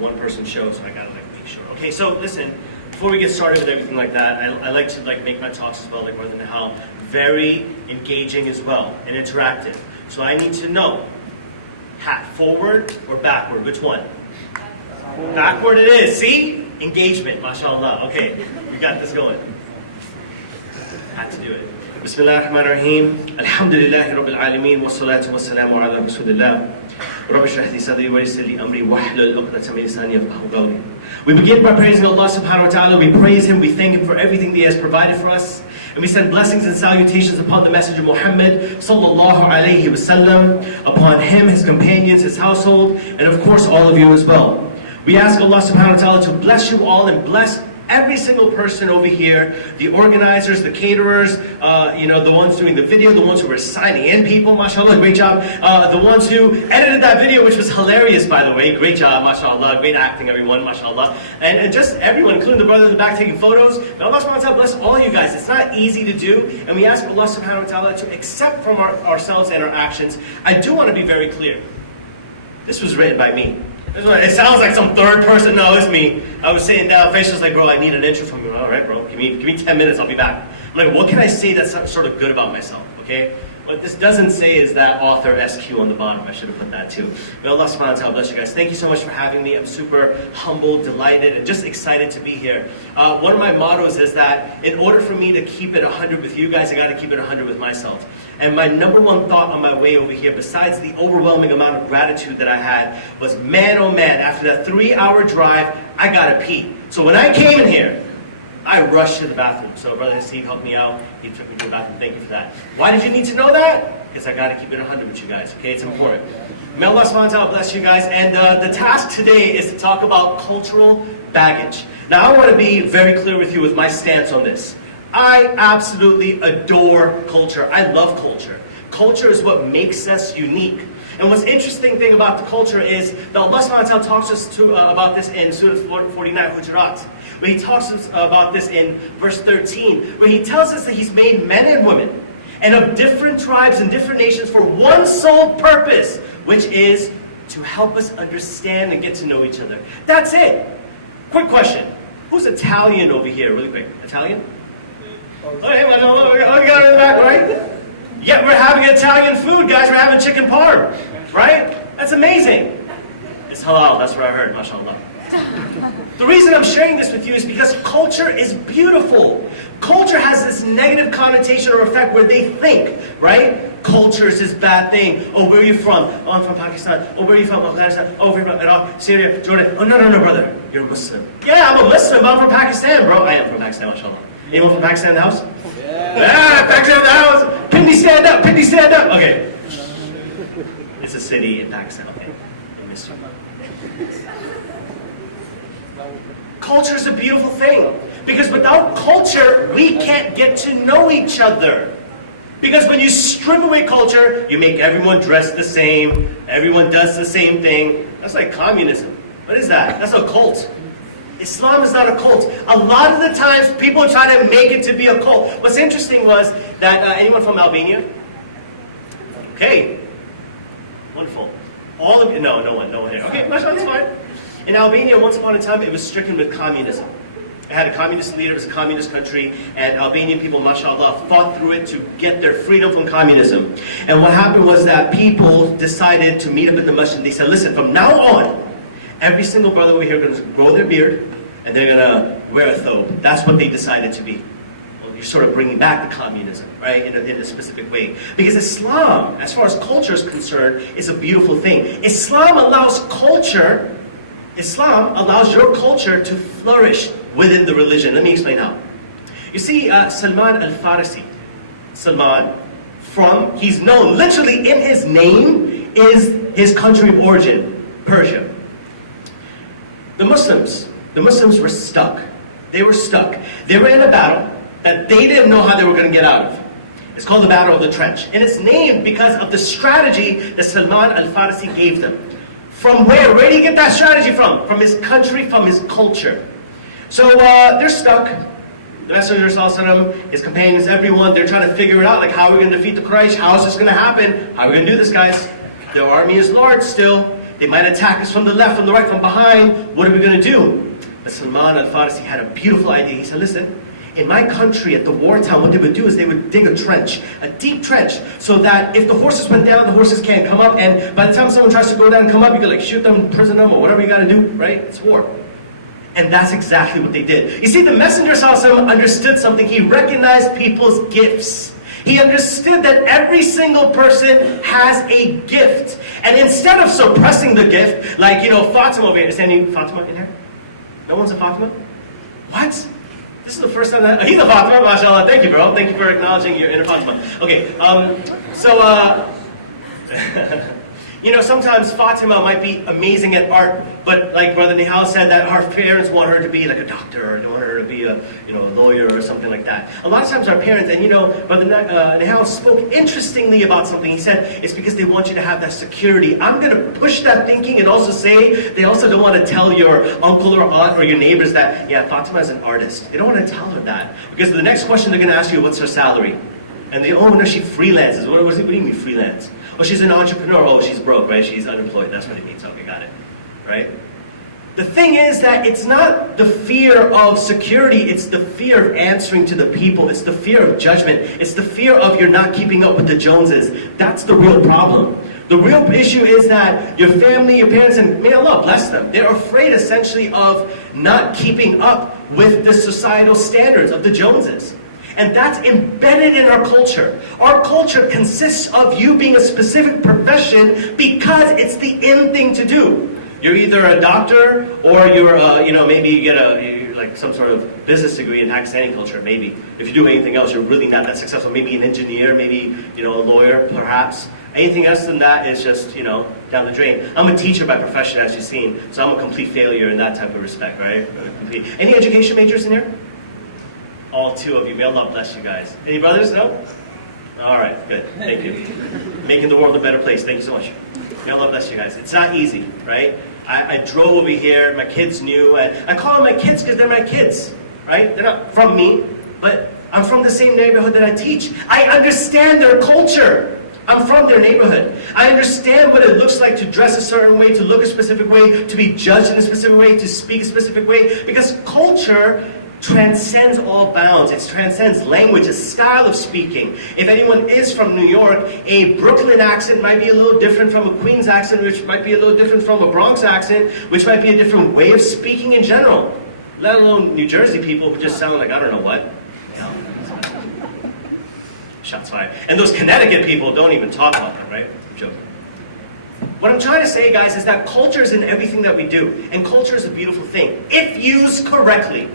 One person show, so I gotta make sure. Okay, so listen, before we get started with everything like that, I like to make my talks as well, like Brother Nihal, very engaging as well and interactive. So I need to know, hat forward or backward, which one? Backward it is. See, engagement, mashallah. Okay, we got this going. Had to do it. Bismillah ar-Rahman ar-Rahim. Alhamdulillahi Rabbil Alameen. Wassalatu wassalamu ala Rasulillah. We begin by praising Allah subhanahu wa ta'ala. We praise Him, we thank Him for everything that He has provided for us. And we send blessings and salutations upon the Messenger Muhammad sallallahu alayhi wasallam, upon him, his companions, his household, and of course all of you as well. We ask Allah subhanahu wa ta'ala to bless you all and bless every single person over here, the organizers, the caterers, the ones doing the video, the ones who were signing in people, mashallah, great job. The ones who edited that video, which was hilarious, by the way, great job, mashallah, great acting, everyone, mashallah. And just everyone, including the brother in the back taking photos. May Allah subhanahu wa ta'ala bless all you guys. It's not easy to do, and we ask Allah subhanahu wa ta'ala to accept from ourselves and our actions. I do want to be very clear. This was written by me. It sounds like some third person. No, it's me. I was sitting down. Facial's like, bro, I need an intro from you. All right, bro. Give me 10 minutes. I'll be back. I'm like, what can I say that's sort of good about myself? Okay. What this doesn't say is that author SQ on the bottom. I should have put that too. May Allah subhanahu wa ta'ala bless you guys. Thank you so much for having me. I'm super humbled, delighted, and just excited to be here. One of my mottos is that in order for me to keep it 100 with you guys, I got to keep it 100 with myself. And my number one thought on my way over here, besides the overwhelming amount of gratitude that I had, was, man, oh man, after that 3-hour drive, I gotta pee. So when I came in here, I rushed to the bathroom. So Brother Steve helped me out. He took me to the bathroom. Thank you for that. Why did you need to know that? Because I gotta keep it 100 with you guys. Okay, it's important. May Allah subhanahu wa ta'ala bless you guys. And the task today is to talk about cultural baggage. Now I want to be very clear with you with my stance on this. I absolutely adore culture. I love culture. Culture is what makes us unique. And what's interesting thing about the culture is that Allah subhanahu wa ta'ala talks us about this in Surah 49, Hujurat, where He talks us about this in verse 13, where He tells us that He's made men and women, and of different tribes and different nations for one sole purpose, which is to help us understand and get to know each other. That's it. Quick question. Who's Italian over here? Really quick. Italian? Okay, we got it in the back, right? Yeah, we're having Italian food, guys. We're having chicken parm, right? That's amazing. It's halal. That's what I heard, mashallah. The reason I'm sharing this with you is because culture is beautiful. Culture has this negative connotation or effect where they think, right? Culture is this bad thing. Oh, where are you from? Oh, I'm from Pakistan. Oh, where are you from? Afghanistan. Oh, where are you from? Iraq, Syria, Jordan. Oh, no, brother. You're a Muslim. Yeah, I'm a Muslim, but I'm from Pakistan, bro. I am from Pakistan, mashallah. Anyone from Pakistan in the house? Yeah, Pakistan in the house. Pindi, stand up. Pindi, stand up. Okay. It's a city in Pakistan, okay? I missed you. Culture is a beautiful thing. Because without culture, we can't get to know each other. Because when you strip away culture, you make everyone dress the same, everyone does the same thing. That's like communism. What is that? That's a cult. Islam is not a cult. A lot of the times, people try to make it to be a cult. What's interesting was that, anyone from Albania? Okay. Wonderful. All of you, no one here. Okay, that's fine. In Albania, once upon a time, it was stricken with communism. It had a communist leader, it was a communist country, and Albanian people, mashallah, fought through it to get their freedom from communism. And what happened was that people decided to meet up at the masjid. They said, listen, from now on, every single brother over here is going to grow their beard, and they're going to wear a thobe. That's what they decided to be. Well, you're sort of bringing back the communism, right, in a specific way. Because Islam, as far as culture is concerned, is a beautiful thing. Islam allows your culture to flourish within the religion. Let me explain how. You see, Salman al-Farisi, he's known, literally in his name is his country of origin, Persia. The Muslims were stuck. They were stuck. They were in a battle that they didn't know how they were going to get out of. It's called the Battle of the Trench. And it's named because of the strategy that Salman al-Farisi gave them. From where? Where did he get that strategy from? From his country, from his culture. So they're stuck. The Messenger ﷺ, his companions, everyone, they're trying to figure it out. Like, how are we going to defeat the Quraysh? How is this going to happen? How are we going to do this, guys? Their army is large still. They might attack us from the left, from the right, from behind. What are we going to do? But Salman al-Farisi had a beautiful idea. He said, listen, in my country, at the wartime, what they would do is they would dig a trench, a deep trench, so that if the horses went down, the horses can't come up, and by the time someone tries to go down and come up, you can like shoot them, imprison them, or whatever you gotta do, right? It's war. And that's exactly what they did. You see, the Messenger ﷺ understood something. He recognized people's gifts. He understood that every single person has a gift. And instead of suppressing the gift, like, Fatima over here, is any Fatima in here? No one's a Fatima? What? This is the first time that... He's a Fatima, mashallah. Thank you, bro. Thank you for acknowledging your inner Fatima. Okay, sometimes Fatima might be amazing at art, but like Brother Nihal said, that her parents want her to be like a doctor, or they want her to be a lawyer or something like that. A lot of times our parents, and Brother Nihal spoke interestingly about something. He said, it's because they want you to have that security. I'm going to push that thinking and also say, they also don't want to tell your uncle or aunt or your neighbors that, yeah, Fatima is an artist. They don't want to tell her that. Because the next question they're going to ask you, what's her salary? And they, oh no, she freelances. What do you mean freelance? Oh, she's an entrepreneur. Oh, she's broke, right? She's unemployed. That's what it means. Okay, got it. Right? The thing is that it's not the fear of security. It's the fear of answering to the people. It's the fear of judgment. It's the fear of you're not keeping up with the Joneses. That's the real problem. The real issue is that your family, your parents, and may Allah bless them, they're afraid essentially of not keeping up with the societal standards of the Joneses. And that's embedded in our culture. Our culture consists of you being a specific profession because it's the in thing to do. You're either a doctor or you're, maybe you get like some sort of business degree in Pakistani culture, maybe. If you do anything else, you're really not that successful. Maybe an engineer, maybe, a lawyer, perhaps. Anything else than that is just, down the drain. I'm a teacher by profession, as you've seen, so I'm a complete failure in that type of respect, right? Any education majors in here? All two of you. May Allah bless you guys. Any brothers? No? All right, good. Thank you. Making the world a better place. Thank you so much. May Allah bless you guys. It's not easy, right? I drove over here. My kids knew. I call them my kids because they're my kids, right? They're not from me, but I'm from the same neighborhood that I teach. I understand their culture. I'm from their neighborhood. I understand what it looks like to dress a certain way, to look a specific way, to be judged in a specific way, to speak a specific way, because culture transcends all bounds. It transcends language, a style of speaking. If anyone is from New York, a Brooklyn accent might be a little different from a Queens accent, which might be a little different from a Bronx accent, which might be a different way of speaking in general. Let alone New Jersey people who just sound like I don't know what. Shots fired. And those Connecticut people don't even talk about that, right? I'm joking. What I'm trying to say, guys, is that culture is in everything that we do. And culture is a beautiful thing, if used correctly.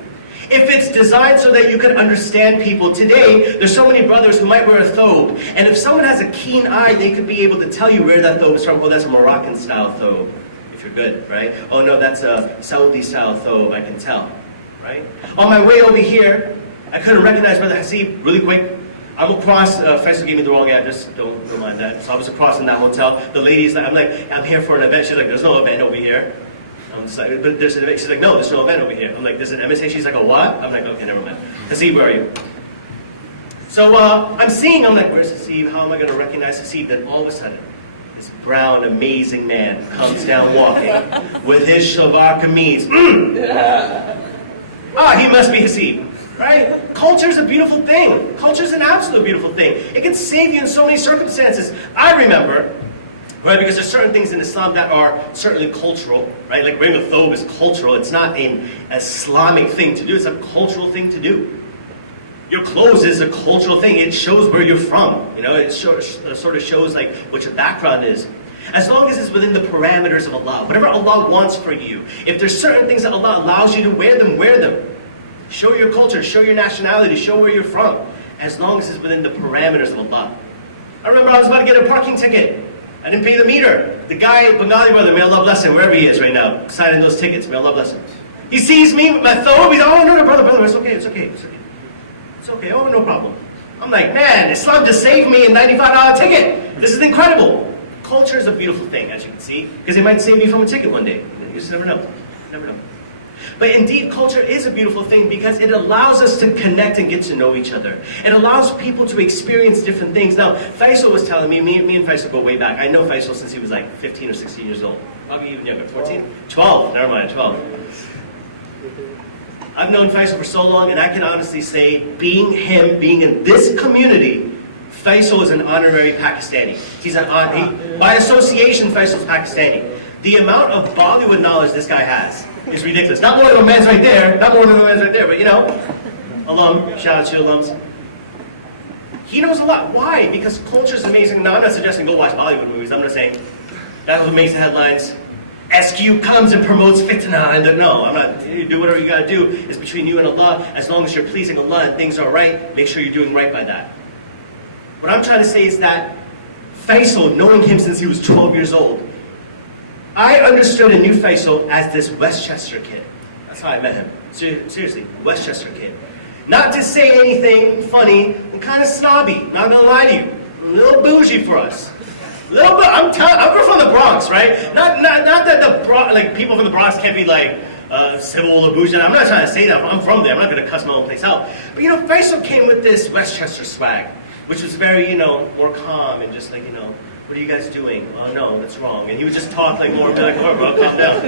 If it's designed so that you can understand people. Today, there's so many brothers who might wear a thobe. And if someone has a keen eye, they could be able to tell you where that thobe is from. Oh, that's a Moroccan-style thobe, if you're good, right? Oh, no, that's a Saudi-style thobe, I can tell, right? On my way over here, I couldn't recognize Brother Hasib really quick. I'm across, Faisal gave me the wrong address, don't mind that. So I was across in that hotel. The lady's like, I'm here for an event. She's like, there's no event over here. I'm just like, but there's an event. She's like, no, there's no event over here. I'm like, there's an MSA. She's like, a what? I'm like, okay, never mind. Hasib, where are you? So I'm like, where's Hasib? How am I going to recognize Hasib? Then all of a sudden, this brown, amazing man comes down walking with his shalvar kameez. He must be Hasib. Right? Culture is a beautiful thing. Culture is an absolute beautiful thing. It can save you in so many circumstances. I remember, right, because there's certain things in Islam that are certainly cultural, right? Like wearing a thobe is cultural. It's not an Islamic thing to do. It's a cultural thing to do. Your clothes is a cultural thing. It shows where you're from. You know, it sort of shows like what your background is. As long as it's within the parameters of Allah. Whatever Allah wants for you. If there's certain things that Allah allows you to wear them, wear them. Show your culture, show your nationality, show where you're from, as long as it's within the parameters of Allah. I remember I was about to get a parking ticket. I didn't pay the meter. The guy, Bengali brother, may Allah bless him, wherever he is right now, signing those tickets, may Allah bless him. He sees me with my thobe, he's like, oh no, brother, it's okay. It's okay, oh no problem. I'm like, man, Islam just saved me a $95 ticket. This is incredible. Culture is a beautiful thing, as you can see, because it might save me from a ticket one day. You just never know. Never know. But indeed, culture is a beautiful thing because it allows us to connect and get to know each other. It allows people to experience different things. Now, Faisal was telling me and Faisal go way back. I know Faisal since he was like 15 or 16 years old. Probably even younger, 14? 12, never mind, 12. I've known Faisal for so long, and I can honestly say, being in this community, Faisal is an honorary Pakistani. He's by association, Faisal's Pakistani. The amount of Bollywood knowledge this guy has is ridiculous. Not more than the man's right there, but you know, alum, shout out to alums. He knows a lot. Why? Because culture is amazing. Now, I'm not suggesting go watch Bollywood movies. I'm not saying that will make the headlines. SQ comes and promotes fitna, and no, I'm not. You do whatever you gotta do. It's between you and Allah. As long as you're pleasing Allah and things are right, make sure you're doing right by that. What I'm trying to say is that Faisal, knowing him since he was 12 years old, I understood and knew Faisal as this Westchester kid. That's how I met him. Seriously, Westchester kid. Not to say anything funny and kind of snobby. Not gonna lie to you, a little bougie for us. Little bit. I'm from the Bronx, right? Not that people from the Bronx can't be like civil or bougie. I'm not trying to say that. I'm from there. I'm not gonna cuss my own place out. But you know, Faisal came with this Westchester swag, which was very, more calm and just like, what are you guys doing? Oh no, that's wrong. And he would just talk like more, like, oh bro, calm down.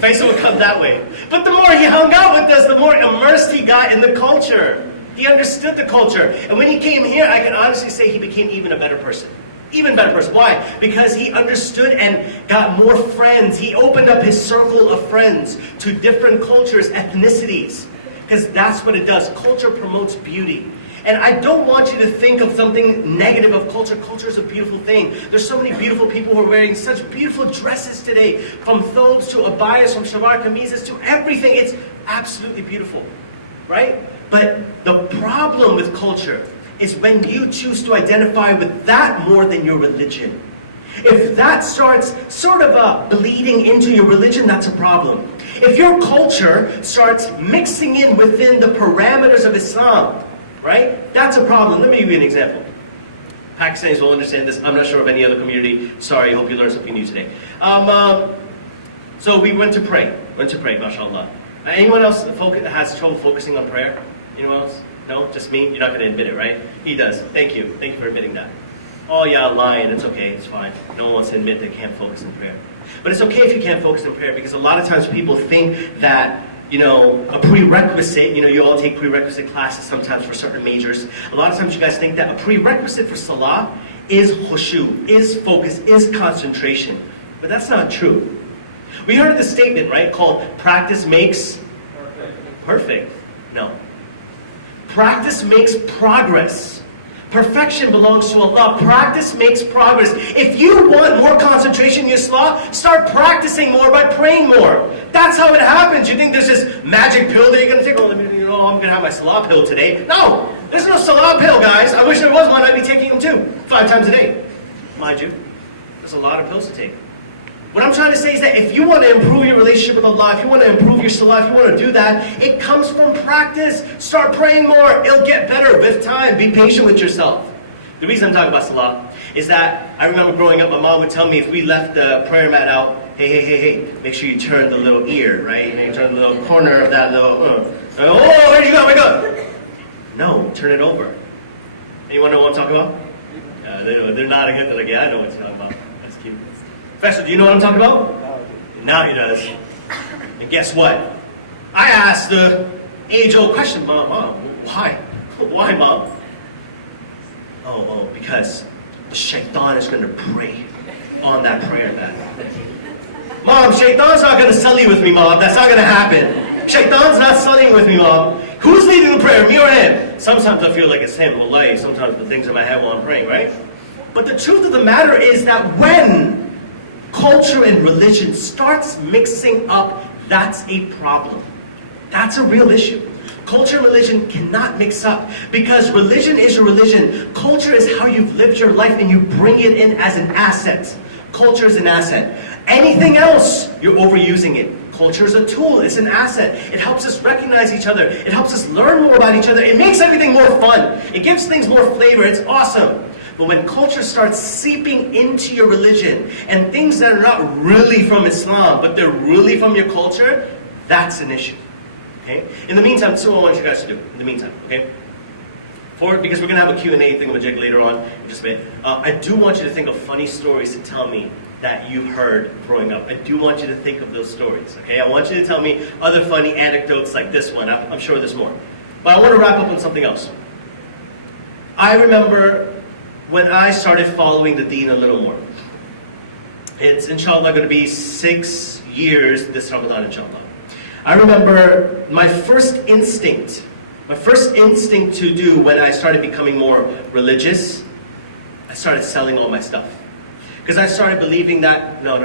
Faisal would come that way. But the more he hung out with us, the more immersed he got in the culture. He understood the culture. And when he came here, I can honestly say he became even a better person. Even better person. Why? Because he understood and got more friends. He opened up his circle of friends to different cultures, ethnicities. Because that's what it does. Culture promotes beauty. And I don't want you to think of something negative of culture. Culture is a beautiful thing. There's so many beautiful people who are wearing such beautiful dresses today. From thobes to abayas, from shalwar kameezes to everything. It's absolutely beautiful. Right? But the problem with culture is when you choose to identify with that more than your religion. If that starts sort of bleeding into your religion, that's a problem. If your culture starts mixing in within the parameters of Islam, right? That's a problem. Let me give you an example. Pakistanis will understand this. I'm not sure of any other community. Sorry, I hope you learned something new today. So we went to pray. Mashallah. Anyone else has trouble focusing on prayer? Anyone else? No? Just me? You're not going to admit it, right? He does. Thank you. Thank you for admitting that. Oh yeah, lying. It's okay. It's fine. No one wants to admit they can't focus in prayer. But it's okay if you can't focus in prayer because a lot of times people think that a prerequisite. You all take prerequisite classes sometimes for certain majors. A lot of times you guys think that a prerequisite for salah is khushu, is focus, is concentration. But that's not true. We heard of the statement, right, called practice makes perfect. No. Practice makes progress. Perfection belongs to Allah. Practice makes progress. If you want more concentration in your salah, start practicing more by praying more. That's how it happens. You think there's this magic pill that you're going to take? I'm going to have my salah pill today. No, there's no salah pill, guys. I wish there was one. I'd be taking them too, 5 times a day. Mind you, there's a lot of pills to take. What I'm trying to say is that if you want to improve your relationship with Allah, if you want to improve your salah, if you want to do that, it comes from practice. Start praying more. It'll get better with time. Be patient with yourself. The reason I'm talking about salah is that I remember growing up, my mom would tell me if we left the prayer mat out, hey, make sure you turn the little ear, right? And you turn the little corner of that little, oh, where'd you go? Where'd you go? No, turn it over. Anyone know what I'm talking about? They're nodding it. They're like, yeah, I know what you're talking about. That's cute. Professor, do you know what I'm talking about? Now he does. And guess what? I asked the age-old question, Mom, why? Why, Mom? Oh, because the shaitan is going to pray on that prayer mat. Mom, shaitan's not going to sully with me, Mom. That's not going to happen. Shaitan's not sullying with me, Mom. Who's leading the prayer, me or him? Sometimes I feel like it's him. Wallahi, sometimes the things in my head while I'm praying, right? But the truth of the matter is that when culture and religion starts mixing up, that's a problem. That's a real issue. Culture and religion cannot mix up because religion is your religion. Culture is how you've lived your life and you bring it in as an asset. Culture is an asset. Anything else, you're overusing it. Culture is a tool, it's an asset. It helps us recognize each other. It helps us learn more about each other. It makes everything more fun. It gives things more flavor. It's awesome. But when culture starts seeping into your religion and things that are not really from Islam, but they're really from your culture, that's an issue. Okay? In the meantime, this is what I want you guys to do. In the meantime, okay? Because we're going to have a Q&A thingamajig later on in just a bit. I do want you to think of funny stories to tell me that you've heard growing up. I do want you to think of those stories, okay? I want you to tell me other funny anecdotes like this one. I'm sure there's more. But I want to wrap up on something else. I remember when I started following the deen a little more. It's inshallah going to be 6 years this Ramadan, inshallah. I remember my first instinct to do when I started becoming more religious, I started selling all my stuff. Because I started believing that, no,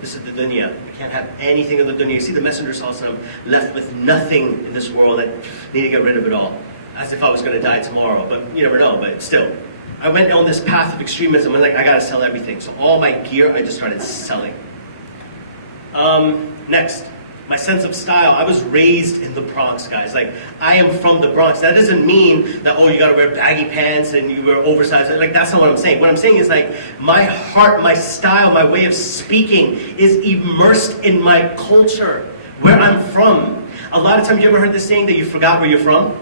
this is the dunya. I can't have anything of the dunya. You see, the Messenger ﷺ left with nothing in this world that need to get rid of it all. As if I was going to die tomorrow, but you never know, but still. I went on this path of extremism, and I gotta sell everything. So all my gear, I just started selling. Next, my sense of style. I was raised in the Bronx, guys. Like, I am from the Bronx. That doesn't mean that, you gotta wear baggy pants and you wear oversized. Like, that's not what I'm saying. What I'm saying is, like, my heart, my style, my way of speaking is immersed in my culture, where I'm from. A lot of times, you ever heard this saying that you forgot where you're from?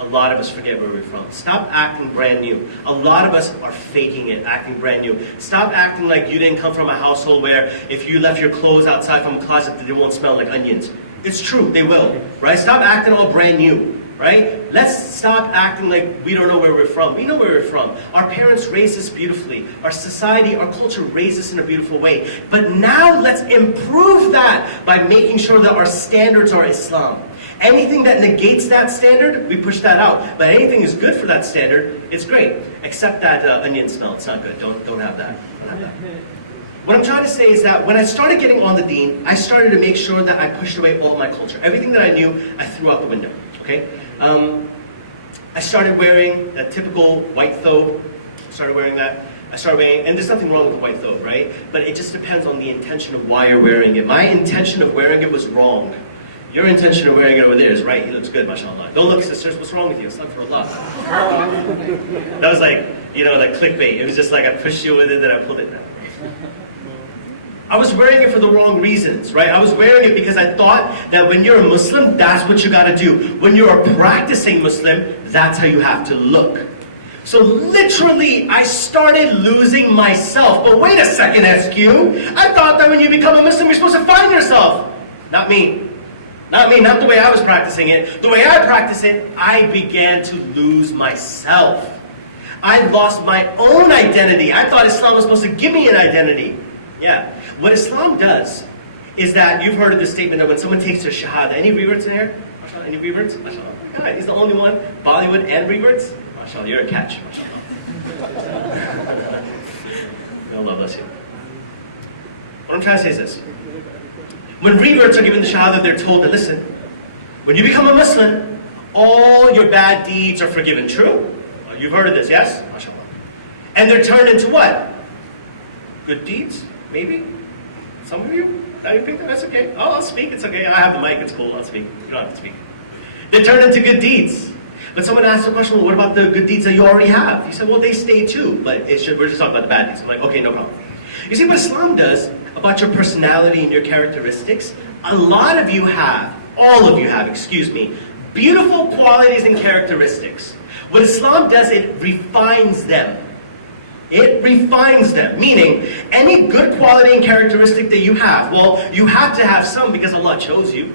A lot of us forget where we're from. Stop acting brand new. A lot of us are faking it, acting brand new. Stop acting like you didn't come from a household where if you left your clothes outside from a closet, they won't smell like onions. It's true, they will, right? Stop acting all brand new, right? Let's stop acting like we don't know where we're from. We know where we're from. Our parents raised us beautifully. Our society, our culture raised us in a beautiful way. But now let's improve that by making sure that our standards are Islam. Anything that negates that standard, we push that out. But anything is good for that standard, it's great. Except that onion smell, it's not good. Don't have that. What I'm trying to say is that when I started getting on the deen, I started to make sure that I pushed away all of my culture. Everything that I knew, I threw out the window. Okay? I started wearing a typical white thobe. Started wearing that. And there's nothing wrong with the white thobe, right? But it just depends on the intention of why you're wearing it. My intention of wearing it was wrong. Your intention of wearing it over there is right. He looks good, mashallah. Don't look, sisters. What's wrong with you? It's not for Allah. That was like, like clickbait. It was just like I pushed you with it, then I pulled it down. I was wearing it for the wrong reasons, right? I was wearing it because I thought that when you're a Muslim, that's what you got to do. When you're a practicing Muslim, that's how you have to look. So literally, I started losing myself. But wait a second, SQ. I thought that when you become a Muslim, you're supposed to find yourself. Not me. Not me, not the way I was practicing it. The way I practice it, I began to lose myself. I lost my own identity. I thought Islam was supposed to give me an identity. Yeah. What Islam does is that, you've heard of this statement that when someone takes their shahada, any reverts in here? MashaAllah, any reverts? MashaAllah. God, he's the only one. Bollywood and reverts? MashaAllah, you're a catch. MashaAllah. Allah bless you. What I'm trying to say is this. When reverts are given the shahada, they're told that, listen, when you become a Muslim, all your bad deeds are forgiven. True? You've heard of this, yes? MashaAllah. And they're turned into what? Good deeds? Maybe? Some of you? I think that's okay. Oh, I'll speak. It's okay. I have the mic. It's cool. I'll speak. You don't have to speak. They're turned into good deeds. But someone asked the question, well, what about the good deeds that you already have? He said, well, they stay too, but we're just talking about the bad deeds. I'm like, okay, no problem. You see what Islam does about your personality and your characteristics? A lot of you have, all of you have, excuse me, beautiful qualities and characteristics. What Islam does, it refines them. It refines them. Meaning, any good quality and characteristic that you have, well, you have to have some because Allah chose you.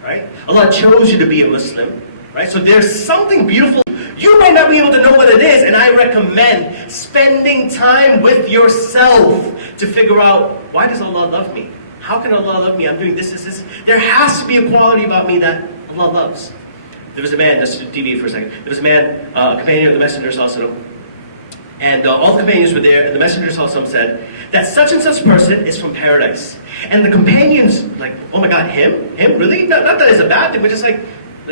Right? Allah chose you to be a Muslim. Right? So there's something beautiful. You might not be able to know what it is, and I recommend spending time with yourself to figure out, why does Allah love me? How can Allah love me? I'm doing this, this, this. There has to be a quality about me that Allah loves. There was a man, just deviate for a second. There was a man, a companion of the Messenger Sallallahu, and all the companions were there, and the Messenger Sallallahu said that such and such person is from paradise. And the companions, like, oh my God, him? Him? Really? Not that it's a bad thing, but just like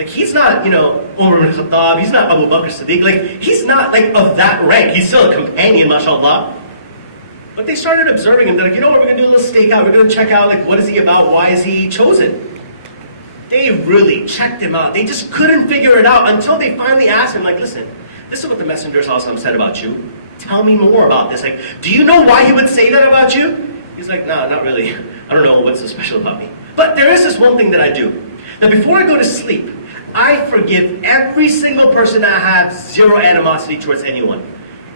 he's not, Umar ibn Khattab, he's not Abu Bakr Siddiq, like, he's not, like, of that rank. He's still a companion, mashallah. But they started observing him. They're like, you know what, we're going to do a little stakeout. We're going to check out, like, what is he about? Why is he chosen? They really checked him out. They just couldn't figure it out until they finally asked him, like, listen, this is what the Messenger said about you. Tell me more about this. Like, do you know why he would say that about you? He's like, no, not really. I don't know what's so special about me. But there is this one thing that I do. That before I go to sleep, I forgive every single person that I have zero animosity towards anyone.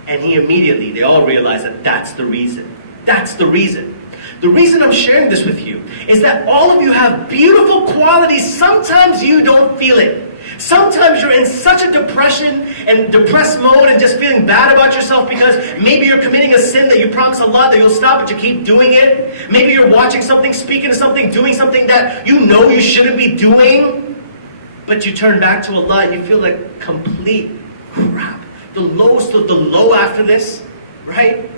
And they all realize that that's the reason. That's the reason. The reason I'm sharing this with you is that all of you have beautiful qualities. Sometimes you don't feel it. Sometimes you're in such a depression and depressed mode and just feeling bad about yourself because maybe you're committing a sin that you promise Allah that you'll stop, but you keep doing it. Maybe you're watching something, speaking to something, doing something that you know you shouldn't be doing, but you turn back to Allah and you feel like complete crap. The lowest of the low after this, right?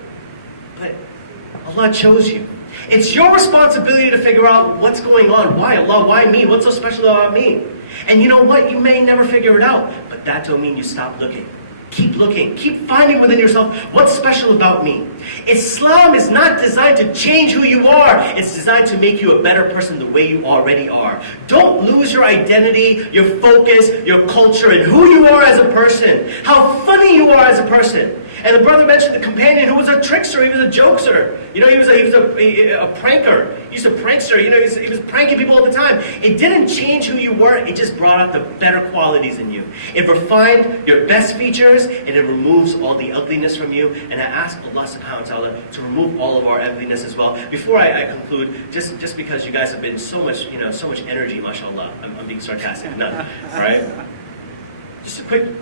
But Allah chose you. It's your responsibility to figure out what's going on. Why Allah? Why me? What's so special about me? And you know what? You may never figure it out, but that don't mean you stop looking. Keep looking. Keep finding within yourself what's special about me. Islam is not designed to change who you are. It's designed to make you a better person the way you already are. Don't lose your identity, your focus, your culture, and who you are as a person. How funny you are as a person. And the brother mentioned the companion who was a trickster, he was a jokester. He was a pranker. He used to prankster, he was pranking people all the time. It didn't change who you were, it just brought out the better qualities in you. It refined your best features, and it removes all the ugliness from you. And I ask Allah subhanahu wa ta'ala to remove all of our ugliness as well. Before I conclude, just because you guys have been so much energy, mashallah. I'm being sarcastic, none, alright?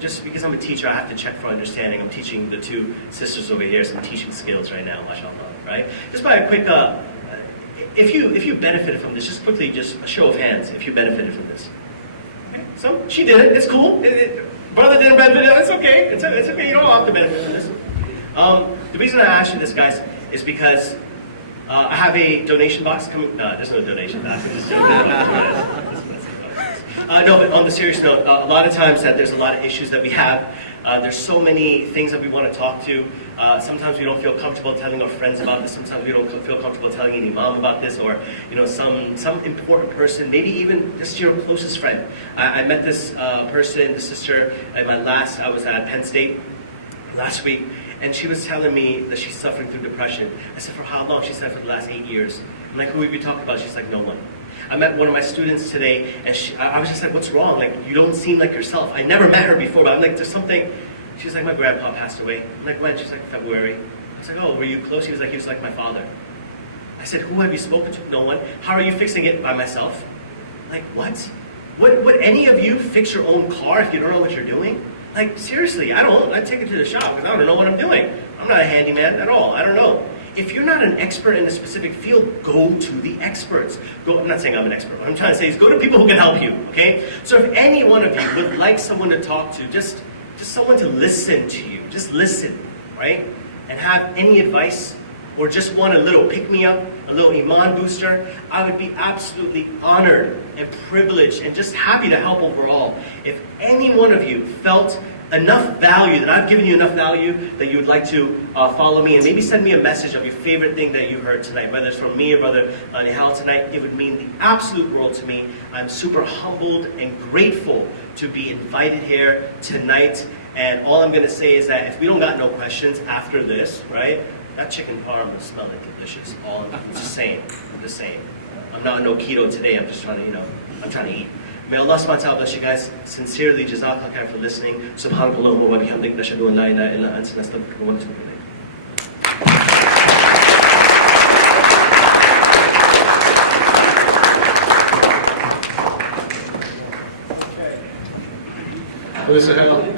Just because I'm a teacher, I have to check for understanding. I'm teaching the two sisters over here some teaching skills right now, mashallah, right? Just by a quick, if you benefited from this, just quickly, just a show of hands, if you benefited from this. Okay? So, she did it, it's cool. Brother didn't benefit, it's okay. It's okay, you don't have to benefit from this. The reason I asked you this, guys, is because I have a donation box coming. No, there's no donation box. I'm just joking. No, but on the serious note, a lot of times that there's a lot of issues that we have. There's so many things that we want to talk to. Sometimes we don't feel comfortable telling our friends about this. Sometimes we don't feel comfortable telling an imam about this, or some important person, maybe even just your closest friend. I met this person, the sister, I was at Penn State last week, and she was telling me that she's suffering through depression. I said, for how long? She said, for the last 8 years. I'm like, who have you talked about? She's like, no one. I met one of my students today, and I was just like, what's wrong? Like, you don't seem like yourself. I never met her before, but I'm like, there's something. She's like, my grandpa passed away. I'm like, when? She's like, February. I was like, oh, were you close? He was like my father. I said, who have you spoken to? No one. How are you fixing it? By myself. Like, what? Would any of you fix your own car if you don't know what you're doing? Like, seriously, I'd take it to the shop because I don't know what I'm doing. I'm not a handyman at all. I don't know. If you're not an expert in a specific field, go to the experts. I'm not saying I'm an expert. What I'm trying to say is go to people who can help you, okay? So if any one of you would like someone to talk to, just someone to listen to you, just listen, right? And have any advice, or just want a little pick-me-up, a little iman booster, I would be absolutely honored and privileged and just happy to help overall. If any one of you felt enough value, that I've given you enough value that you would like to follow me and maybe send me a message of your favorite thing that you heard tonight, whether it's from me or Brother Nihal tonight, it would mean the absolute world to me. I'm super humbled and grateful to be invited here tonight. And all I'm going to say is that if we don't got no questions after this, right, that chicken parm will smell like delicious. I'm just saying. I'm not no keto today. I'm just trying to, I'm trying to eat. May Allah subhanahu wa ta'ala bless you guys. Sincerely, jazakallah khair for listening. Subhanallah wa bihamdik, nashhadu an la ilaha illa anta, nastaghfiruka wa natubu ilayk.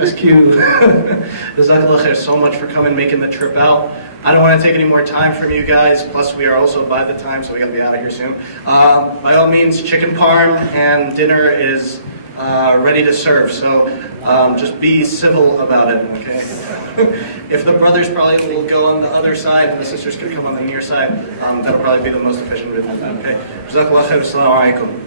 SQ, jazakallah khair so much for coming, making the trip out. I don't want to take any more time from you guys, plus we are also by the time, so we got to be out of here soon. By all means, chicken parm and dinner is ready to serve, so just be civil about it, okay? If the brothers probably will go on the other side, and the sisters can come on the near side, that'll probably be the most efficient way to do that, okay? Jazakallah khair, assalamu alaikum.